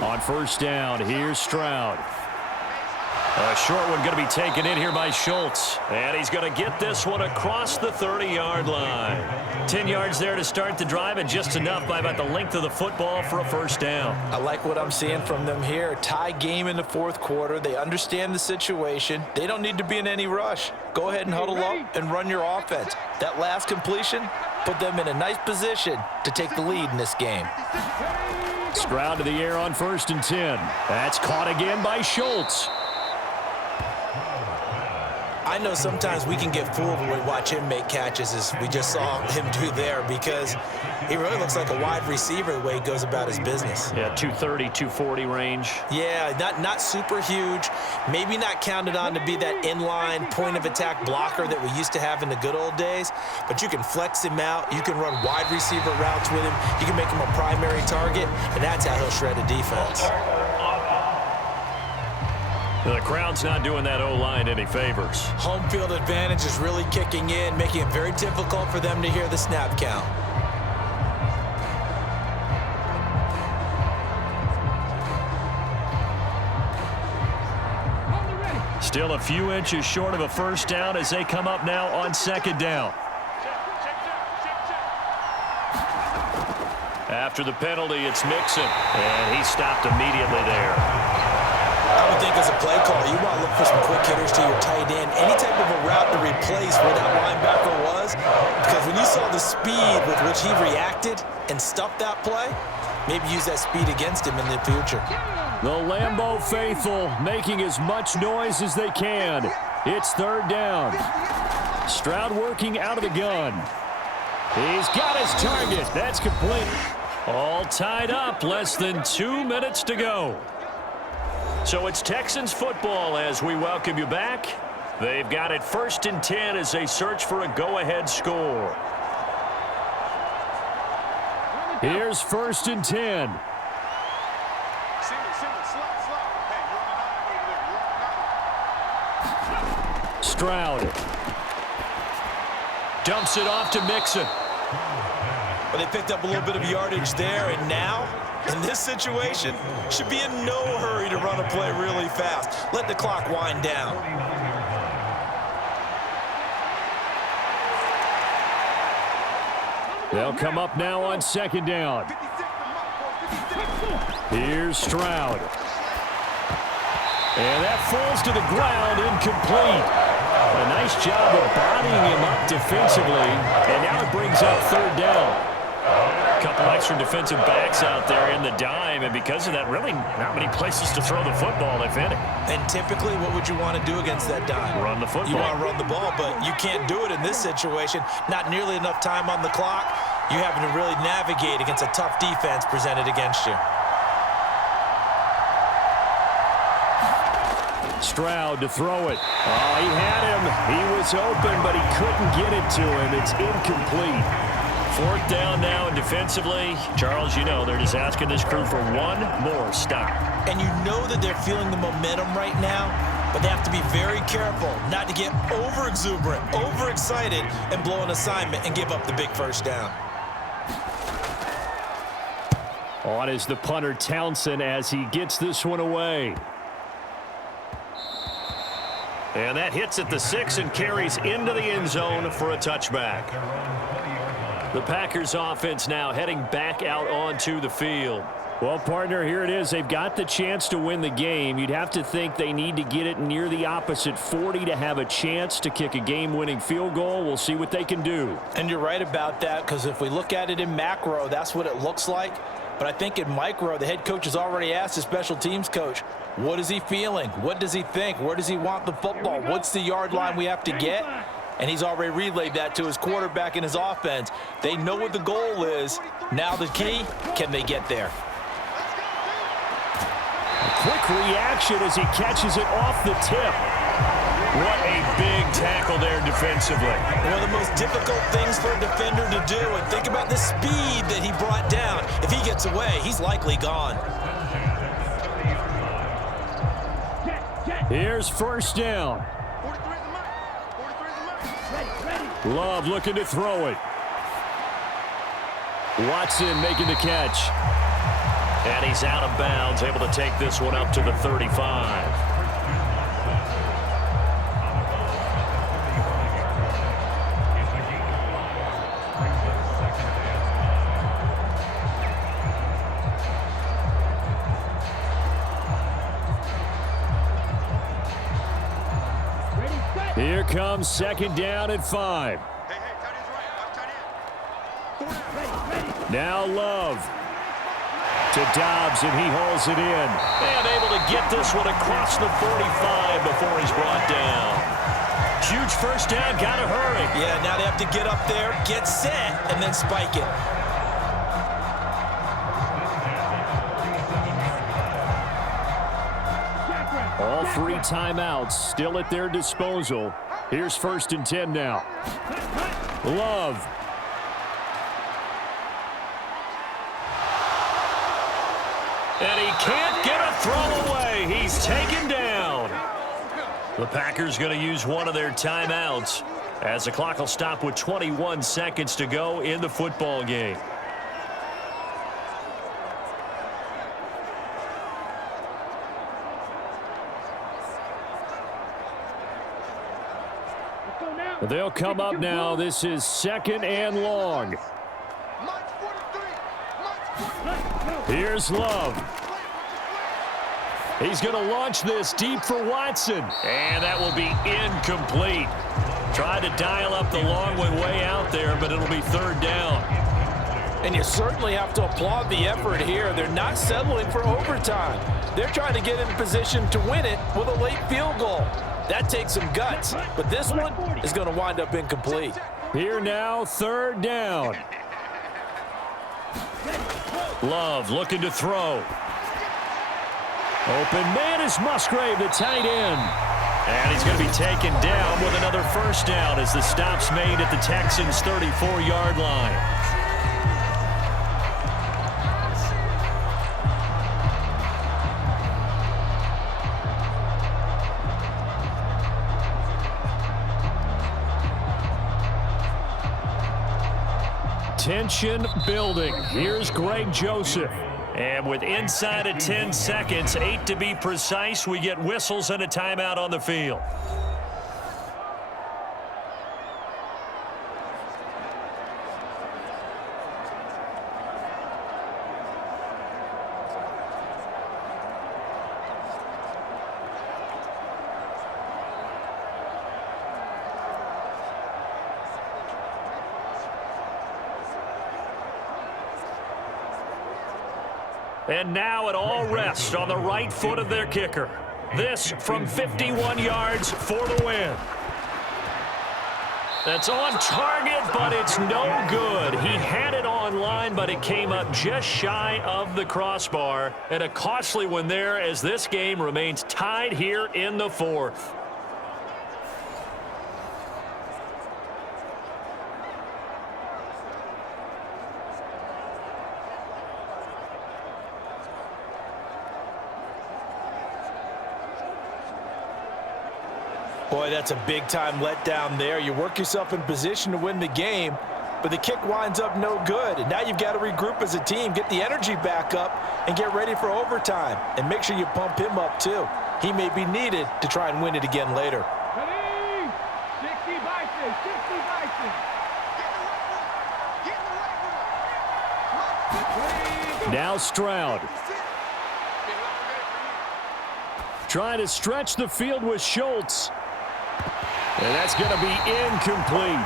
On 1st down, here's Stroud. A short one going to be taken in here by Schultz. And he's going to get this one across the 30-yard line. 10 yards there to start the drive, and just enough by about the length of the football for a 1st down. I like what I'm seeing from them here. Tie game in the 4th quarter. They understand the situation. They don't need to be in any rush. Go ahead and huddle up and run your offense. That last completion put them in a nice position to take the lead in this game. Stroud to the air on 1st and 10. That's caught again by Schultz. I know sometimes we can get fooled when we watch him make catches, as we just saw him do there, because he really looks like a wide receiver the way he goes about his business. Yeah, 230, 240 range. Yeah, not super huge. Maybe not counted on to be that inline point-of-attack blocker that we used to have in the good old days, but you can flex him out. You can run wide receiver routes with him. You can make him a primary target, and that's how he'll shred a defense. The crowd's not doing that O-line any favors. Home field advantage is really kicking in, making it very difficult for them to hear the snap count. Still a few inches short of a first down as they come up now on second down. After the penalty, it's Mixon, and he stopped immediately there. I would think as a play caller, you want to look for some quick hitters to your tight end. Any type of a route to replace where that linebacker was. Because when you saw the speed with which he reacted and stuffed that play, maybe use that speed against him in the future. The Lambeau faithful making as much noise as they can. It's third down. Stroud working out of the gun. He's got his target. That's complete. All tied up. Less than 2 minutes to go. So it's Texans football as we welcome you back. They've got it 1st and 10 as they search for a go-ahead score. Here's 1st and 10. Stroud dumps it off to Mixon. But they picked up a little bit of yardage there, and now, in this situation, should be in no hurry to run a play really fast. Let the clock wind down. They'll come up now on second down. Here's Stroud. And that falls to the ground, incomplete. A nice job of bodying him up defensively, and now it brings up third down. A couple extra defensive backs out there in the dime, and because of that, really not many places to throw the football, if any. And typically, what would you want to do against that dime? Run the football. You want to run the ball, but you can't do it in this situation. Not nearly enough time on the clock. You're having to really navigate against a tough defense presented against you. Stroud to throw it. Oh, he had him. He was open, but he couldn't get it to him. It's incomplete. 4th down now, and defensively, Charles, you know, they're just asking this crew for one more stop. And you know that they're feeling the momentum right now, but they have to be very careful not to get over-exuberant, over-excited, and blow an assignment and give up the big first down. On is the punter, Townsend, as he gets this one away. And that hits at the 6 and carries into the end zone for a touchback. The Packers offense now heading back out onto the field. Well, partner, here it is. They've got the chance to win the game. You'd have to think they need to get it near the opposite 40 to have a chance to kick a game-winning field goal. We'll see what they can do. And you're right about that, because if we look at it in macro, that's what it looks like. But I think in micro, the head coach has already asked the special teams coach, what is he feeling? What does he think? Where does he want the football? What's the yard line we have to get? And he's already relayed that to his quarterback and his offense. They know what the goal is. Now the key, can they get there? A quick reaction as he catches it off the tip. What a big tackle there defensively. One of the most difficult things for a defender to do. And think about the speed that he brought down. If he gets away, he's likely gone. Here's 1st down. Love looking to throw it. Watson making the catch. And he's out of bounds, able to take this one up to the 35. Here comes 2nd down and 5. Now Love to Dobbs, and he hauls it in. And able to get this one across the 45 before he's brought down. Huge first down, gotta hurry. Yeah, now they have to get up there, get set, and then spike it. All 3 timeouts still at their disposal. Here's 1st and 10 now. Love. And he can't get a throw away. He's taken down. The Packers going to use one of their timeouts as the clock will stop with 21 seconds to go in the football game. They'll come up now. This is 2nd and long. Here's Love. He's going to launch this deep for Watson. And that will be incomplete. Tried to dial up the long way out there, but it'll be 3rd down. And you certainly have to applaud the effort here. They're not settling for overtime. They're trying to get in position to win it with a late field goal. That takes some guts, but this one is going to wind up incomplete. Here now, 3rd down. Love looking to throw. Open man is Musgrave, the tight end. And he's going to be taken down with another 1st down as the stop's made at the Texans' 34-yard line. Tension building. Here's Greg Joseph. And with inside of 10 seconds, 8 to be precise, we get whistles and a timeout on the field. And now it all rests on the right foot of their kicker. This from 51 yards for the win. That's on target, but it's no good. He had it on line, but it came up just shy of the crossbar. And a costly one there as this game remains tied here in the 4th. Boy, that's a big-time letdown there. You work yourself in position to win the game, but the kick winds up no good. And now you've got to regroup as a team, get the energy back up, and get ready for overtime. And make sure you pump him up, too. He may be needed to try and win it again later. Ready? 60 Bison, 60 Bison. Now Stroud. Trying to stretch the field with Schultz. And that's going to be incomplete.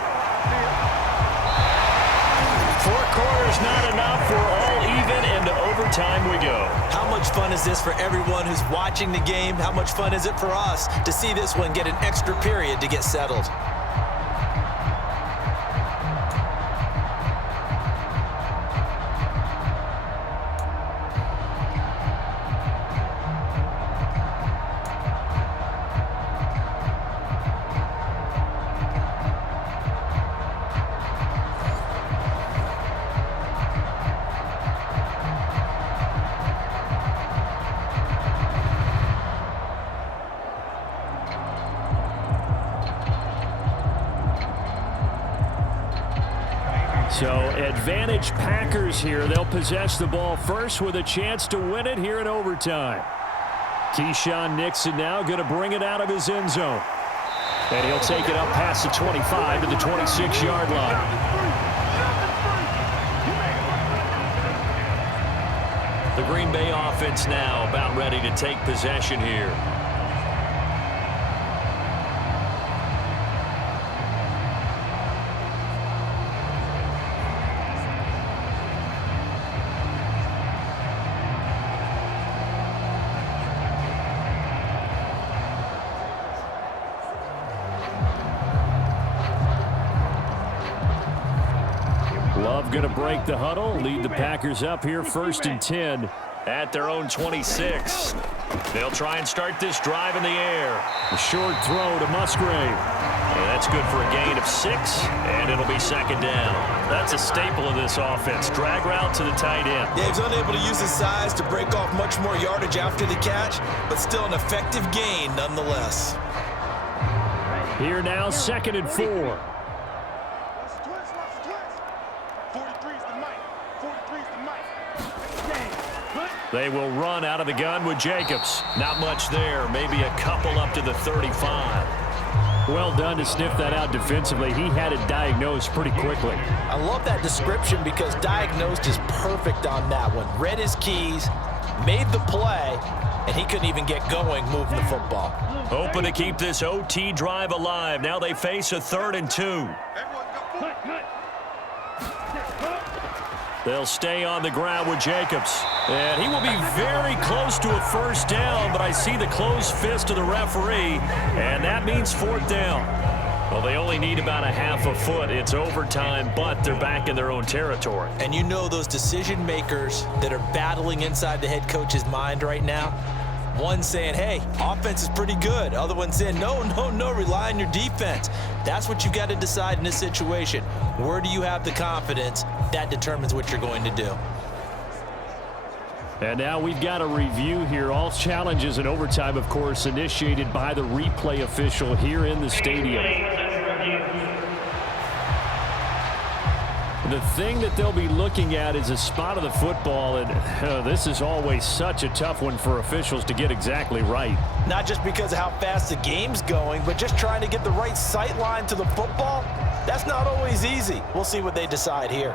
4 quarters not enough. We're all even, and to overtime we go. How much fun is this for everyone who's watching the game? How much fun is it for us to see this one get an extra period to get settled? So advantage Packers here. They'll possess the ball first with a chance to win it here in overtime. Keyshawn Nixon now going to bring it out of his end zone. And he'll take it up past the 25 to the 26-yard line. The Green Bay offense now about ready to take possession here. Love going to break the huddle, lead the Packers up here 1st and 10 at their own 26. They'll try and start this drive in the air. A short throw to Musgrave. And that's good for a gain of 6, and it'll be 2nd down. That's a staple of this offense. Drag route to the tight end. Yeah, he's unable to use his size to break off much more yardage after the catch, but still an effective gain nonetheless. Here now, 2nd and 4. They will run out of the gun with Jacobs. Not much there. Maybe a couple up to the 35. Well done to sniff that out defensively. He had it diagnosed pretty quickly. I love that description because diagnosed is perfect on that one. Read his keys, made the play, and he couldn't even get going moving the football. Hoping to keep this OT drive alive. Now they face a 3rd and 2. They'll stay on the ground with Jacobs. And he will be very close to a 1st down, but I see the closed fist of the referee, and that means 4th down. Well, they only need about a half a foot. It's overtime, but they're back in their own territory. And you know those decision makers that are battling inside the head coach's mind right now? One saying, hey, offense is pretty good. Other one saying, no, rely on your defense. That's what you got to decide in this situation. Where do you have the confidence? That determines what you're going to do. And now we've got a review here. All challenges in overtime, of course, initiated by the replay official here in the stadium. The thing that they'll be looking at is a spot of the football, and this is always such a tough one for officials to get exactly right. Not just because of how fast the game's going, but just trying to get the right sight line to the football. That's not always easy. We'll see what they decide here.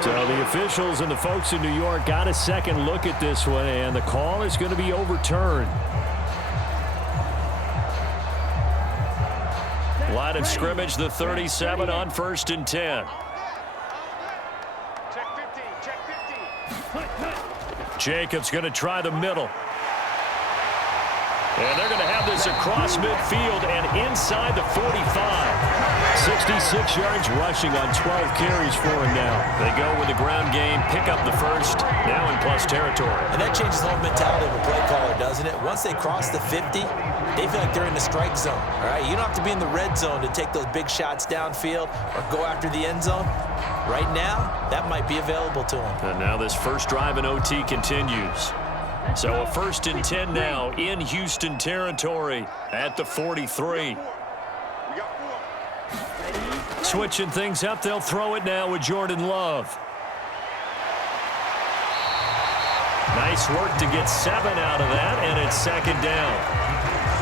So the officials and the folks in New York got a second look at this one, and the call is going to be overturned. Line of scrimmage, the 37 on 1st and 10. Jacobs going to try the middle. And they're going to have this across midfield and inside the 45. 66 yards rushing on 12 carries for him now. They go with the ground game, pick up the 1st, now in plus territory. And that changes the whole mentality of a play caller, doesn't it? Once they cross the 50, they feel like they're in the strike zone. All right, you don't have to be in the red zone to take those big shots downfield or go after the end zone. Right now, that might be available to them. And now this first drive in OT continues. So a 1st and 10 now in Houston territory at the 43. Switching things up, they'll throw it now with Jordan Love. Nice work to get 7 out of that, and it's 2nd down.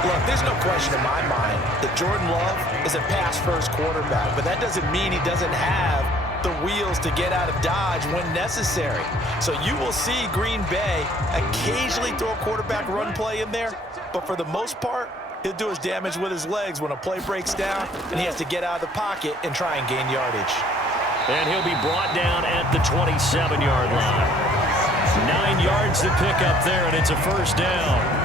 Look, there's no question in my mind that Jordan Love is a pass-first quarterback, but that doesn't mean he doesn't have the wheels to get out of dodge when necessary. So you will see Green Bay occasionally throw a quarterback run play in there, but for the most part, he'll do his damage with his legs when a play breaks down and he has to get out of the pocket and try and gain yardage. And he'll be brought down at the 27-yard line. 9 yards to pick up there, and it's a 1st down.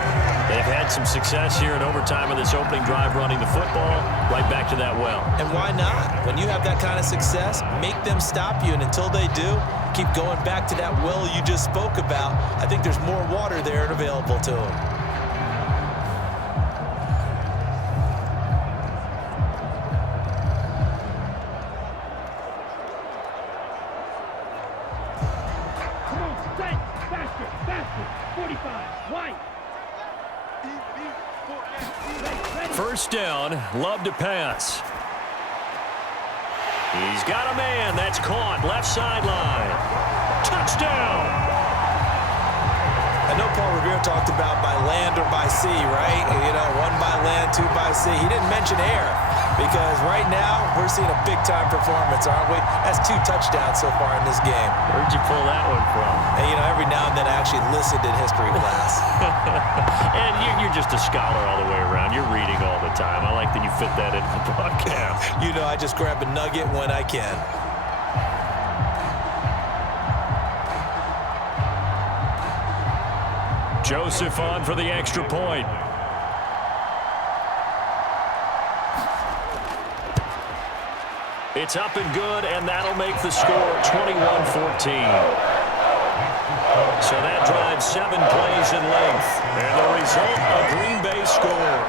They've had some success here in overtime of this opening drive running the football right back to that well. And why not? When you have that kind of success, make them stop you, and until they do, keep going back to that well you just spoke about. I think there's more water there and available to them. Come on, stay, faster, 45, right. 1st down, Love to pass. He's got a man. That's caught. Left sideline. Touchdown. I know Paul Revere talked about by land or by sea, right? You know, 1 by land, 2 by sea. He didn't mention air because right now we're seeing a big-time performance, aren't we? That's 2 touchdowns so far in this game. Where'd you pull that one from? And, you know, every now and then I actually listened in history class. And you're just a scholar all the way around. You're reading all the time. I like that you fit that into the broadcast. You know, I just grab a nugget when I can. Joseph on for the extra point. It's up and good, and that'll make the score 21-14. So that drives 7 plays in length. And the result, a Green Bay score.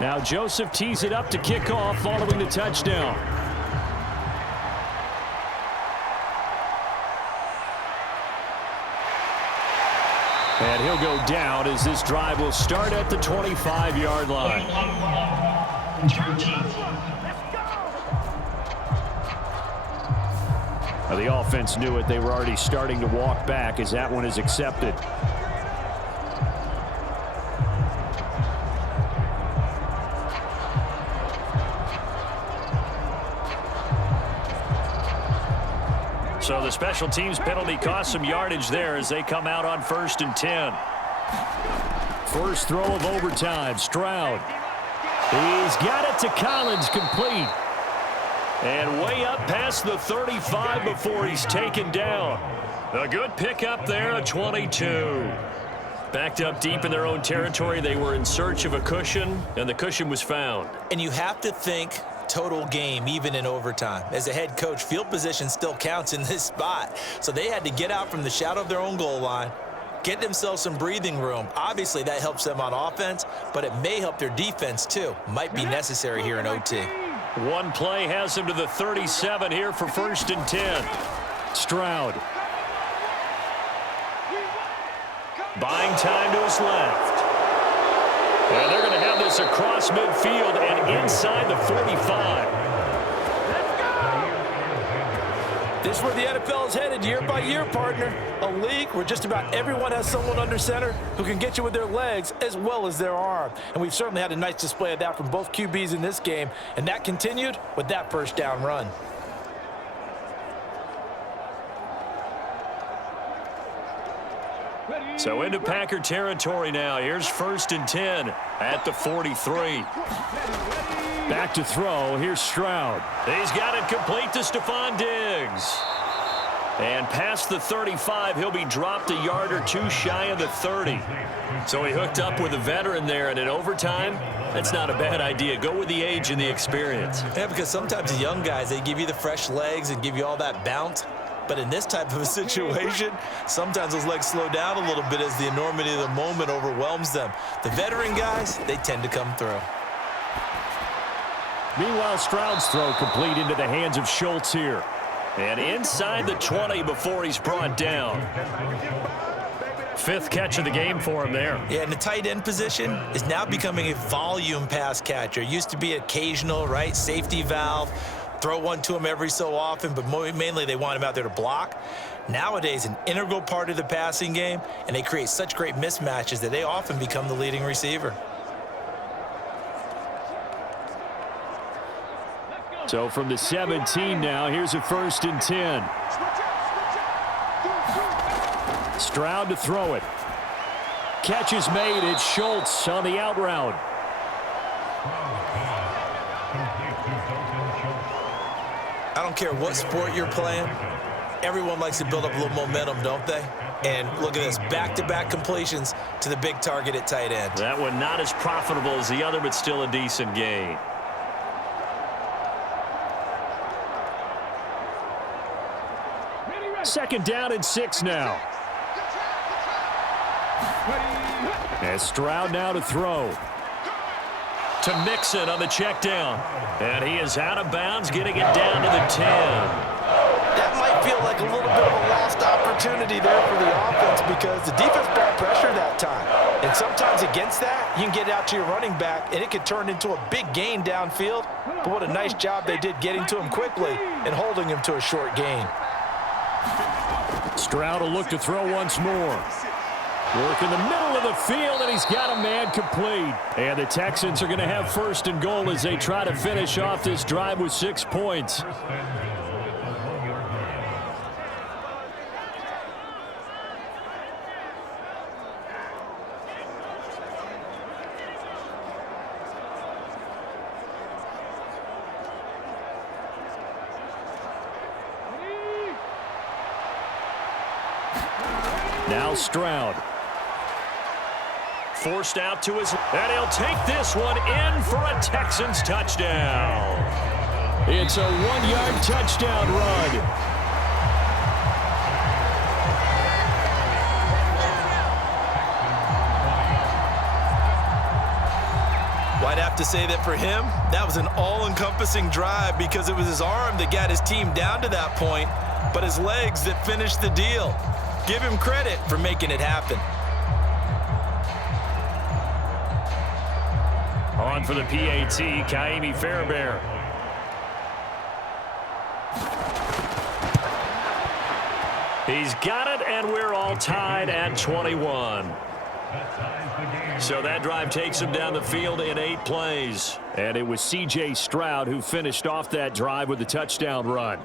Now Joseph tees it up to kick off following the touchdown. And he'll go down as this drive will start at the 25-yard line. Now the offense knew it. They were already starting to walk back as that one is accepted. So the special teams penalty cost some yardage there as they come out on 1st and 10. First throw of overtime, Stroud. He's got it to Collins, complete. And way up past the 35 before he's taken down. A good pickup there, a 22. Backed up deep in their own territory. They were in search of a cushion, and the cushion was found. And you have to think total game, even in overtime. As a head coach, field position still counts in this spot. So they had to get out from the shadow of their own goal line, get themselves some breathing room. Obviously, that helps them on offense, but it may help their defense, too. Might be necessary here in OT. One play has him to the 37 here for 1st and 10. Stroud. Buying time to his left. And they're going to have this across midfield and inside the 45. This is where the NFL is headed year by year, partner. A league where just about everyone has someone under center who can get you with their legs as well as their arm. And we've certainly had a nice display of that from both QBs in this game. And that continued with that first down run. So into Packer territory now. Here's 1st and 10 at the 43. Back to throw. Here's Stroud. He's got it complete to Stefon Diggs. And past the 35, he'll be dropped a yard or two shy of the 30. So he hooked up with a veteran there, and in overtime, that's not a bad idea. Go with the age and the experience. Yeah, because sometimes the young guys, they give you the fresh legs and give you all that bounce. But in this type of a situation, sometimes those legs slow down a little bit as the enormity of the moment overwhelms them. The veteran guys, they tend to come through. Meanwhile, Stroud's throw complete into the hands of Schultz here. And inside the 20 before he's brought down. 5th catch of the game for him there. Yeah, and the tight end position is now becoming a volume pass catcher. It used to be occasional, right, safety valve. Throw one to him every so often, but mainly they want him out there to block. Nowadays, an integral part of the passing game, and they create such great mismatches that they often become the leading receiver. So from the 17 now, here's a 1st and 10. Stroud to throw it. Catch is made. It's Schultz on the out route. I don't care what sport you're playing. Everyone likes to build up a little momentum, don't they? And look at this, back-to-back completions to the big target at tight end. That one not as profitable as the other, but still a decent gain. Second down and 6 now. As Stroud now to throw. To Mixon on the check down. And he is out of bounds, getting it down to the 10. That might feel like a little bit of a lost opportunity there for the offense because the defense brought pressure that time. And sometimes against that, you can get out to your running back, and it could turn into a big gain downfield. But what a nice job they did getting to him quickly and holding him to a short gain. Stroud will look to throw once more. Work in the middle of the field, and he's got a man complete. And the Texans are going to have 1st and goal as they try to finish off this drive with 6 points. Now Stroud. Forced out to his, and he'll take this one in for a Texans touchdown. It's a 1-yard touchdown run. I'd have to say that for him, that was an all-encompassing drive because it was his arm that got his team down to that point, but his legs that finished the deal. Give him credit for making it happen. On for the PAT, Kaimi Fairbairn. He's got it, and we're all tied at 21. So that drive takes him down the field in 8 plays. And it was C.J. Stroud who finished off that drive with the touchdown run.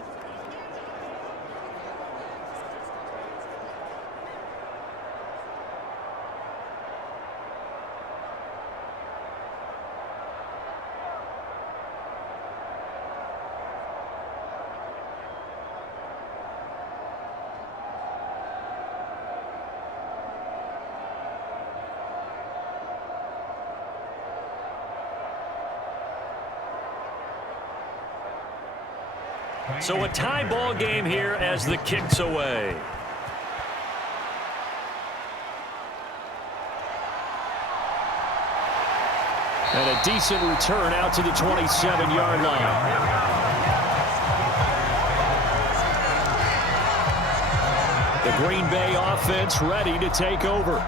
So a tie ball game here as the kick's away. And a decent return out to the 27-yard line. The Green Bay offense ready to take over.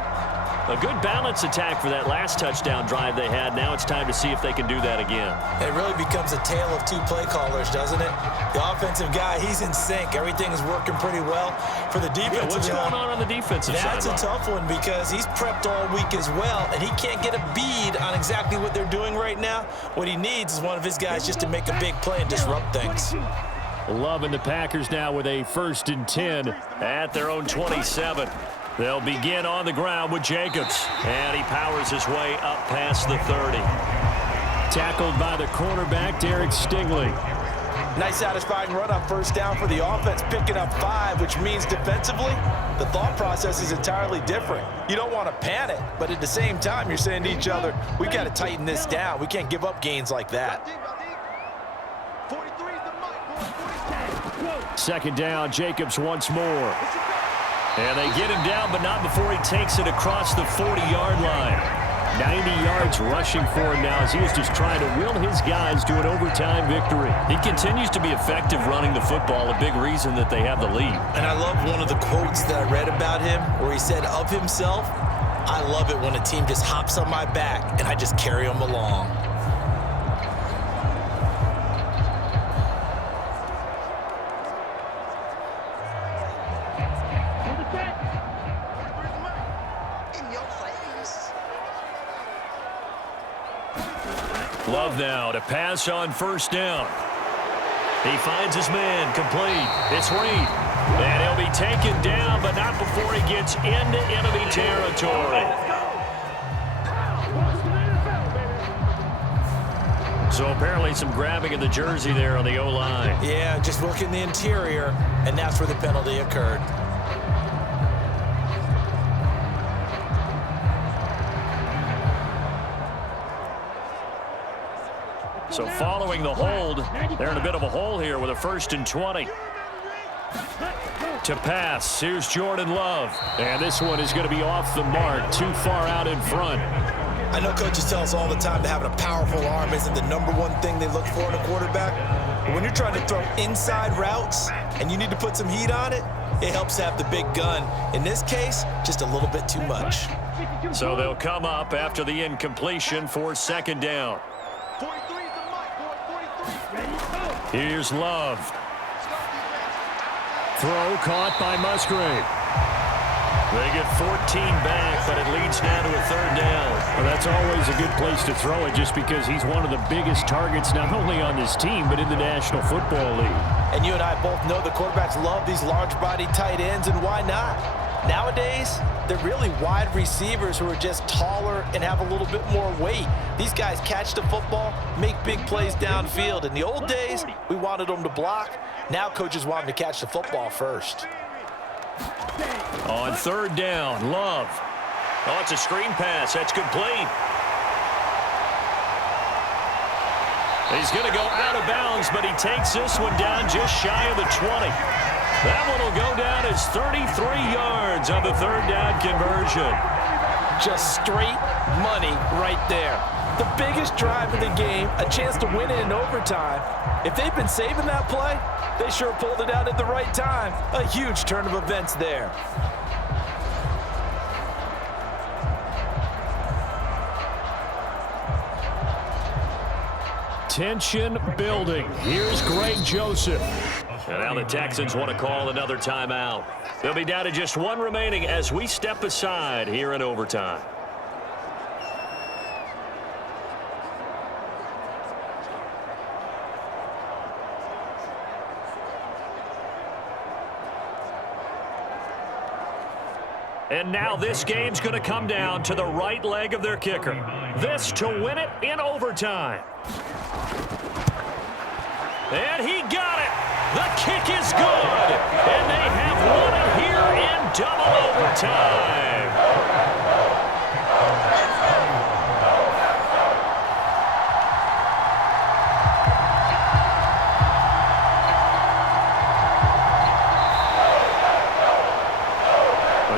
A good balance attack for that last touchdown drive they had. Now it's time to see if they can do that again. It really becomes a tale of 2 play callers, doesn't it? The offensive guy, he's in sync. Everything is working pretty well. For the defensive what's going on the defensive side? That's a tough one because he's prepped all week as well, and he can't get a bead on exactly what they're doing right now. What he needs is one of his guys just to make a big play and disrupt things. Loving the Packers now with a 1st and 10 at their own 27. They'll begin on the ground with Jacobs. And he powers his way up past the 30. Tackled by the cornerback, Derek Stingley. Nice satisfying run on 1st down for the offense, picking up 5, which means defensively, the thought process is entirely different. You don't want to panic, but at the same time, you're saying to each other, we've got to tighten this down. We can't give up gains like that. 2nd down, Jacobs once more. And they get him down, but not before he takes it across the 40-yard line. 90 yards rushing for him now as he is just trying to will his guys to an overtime victory. He continues to be effective running the football, a big reason that they have the lead. And I love one of the quotes that I read about him where he said of himself, I love it when a team just hops on my back and I just carry them along. Love now to pass on 1st down. He finds his man complete. It's Reed. And he'll be taken down, but not before he gets into enemy territory. So apparently some grabbing of the jersey there on the O-line. Yeah, just working the interior, and that's where the penalty occurred. So following the hold, they're in a bit of a hole here with a 1st and 20. To pass, here's Jordan Love. And this one is going to be off the mark, too far out in front. I know coaches tell us all the time that having a powerful arm isn't the #1 thing they look for in a quarterback. But when you're trying to throw inside routes and you need to put some heat on it, it helps to have the big gun. In this case, just a little bit too much. So they'll come up after the incompletion for 2nd down. Here's Love. Throw caught by Musgrave. They get 14 back, but it leads now to a 3rd down. Well, that's always a good place to throw it just because he's one of the biggest targets not only on this team but in the National Football League. And you and I both know the quarterbacks love these large-body tight ends, and why not? Nowadays, they're really wide receivers who are just taller and have a little bit more weight. These guys catch the football, make big plays downfield. In the old days, we wanted them to block. Now coaches want them to catch the football first. On 3rd down, Love. Oh, it's a screen pass. That's complete. He's going to go out of bounds, but he takes this one down just shy of the 20. That one will go down as 33 yards on the 3rd down conversion. Just straight money right there. The biggest drive of the game, a chance to win it in overtime. If they've been saving that play, they sure pulled it out at the right time. A huge turn of events there. Tension building. Here's Greg Joseph. And now the Texans want to call another timeout. They'll be down to just one remaining as we step aside here in overtime. And now this game's going to come down to the right leg of their kicker. This to win it in overtime. And he got it. The kick is good. And they have won it here in double overtime.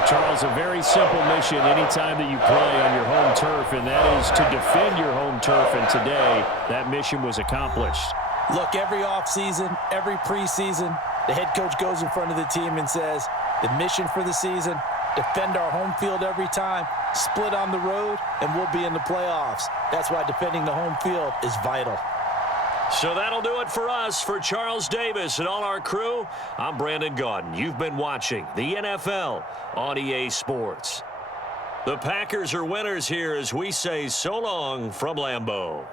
Charles, a very simple mission anytime that you play on your home turf, and that is to defend your home turf, and today that mission was accomplished. Look, every offseason, every preseason, the head coach goes in front of the team and says, the mission for the season, defend our home field every time, split on the road, and we'll be in the playoffs. That's why defending the home field is vital. So that'll do it for us. For Charles Davis and all our crew, I'm Brandon Gaudin. You've been watching the NFL on EA Sports. The Packers are winners here as we say so long from Lambeau.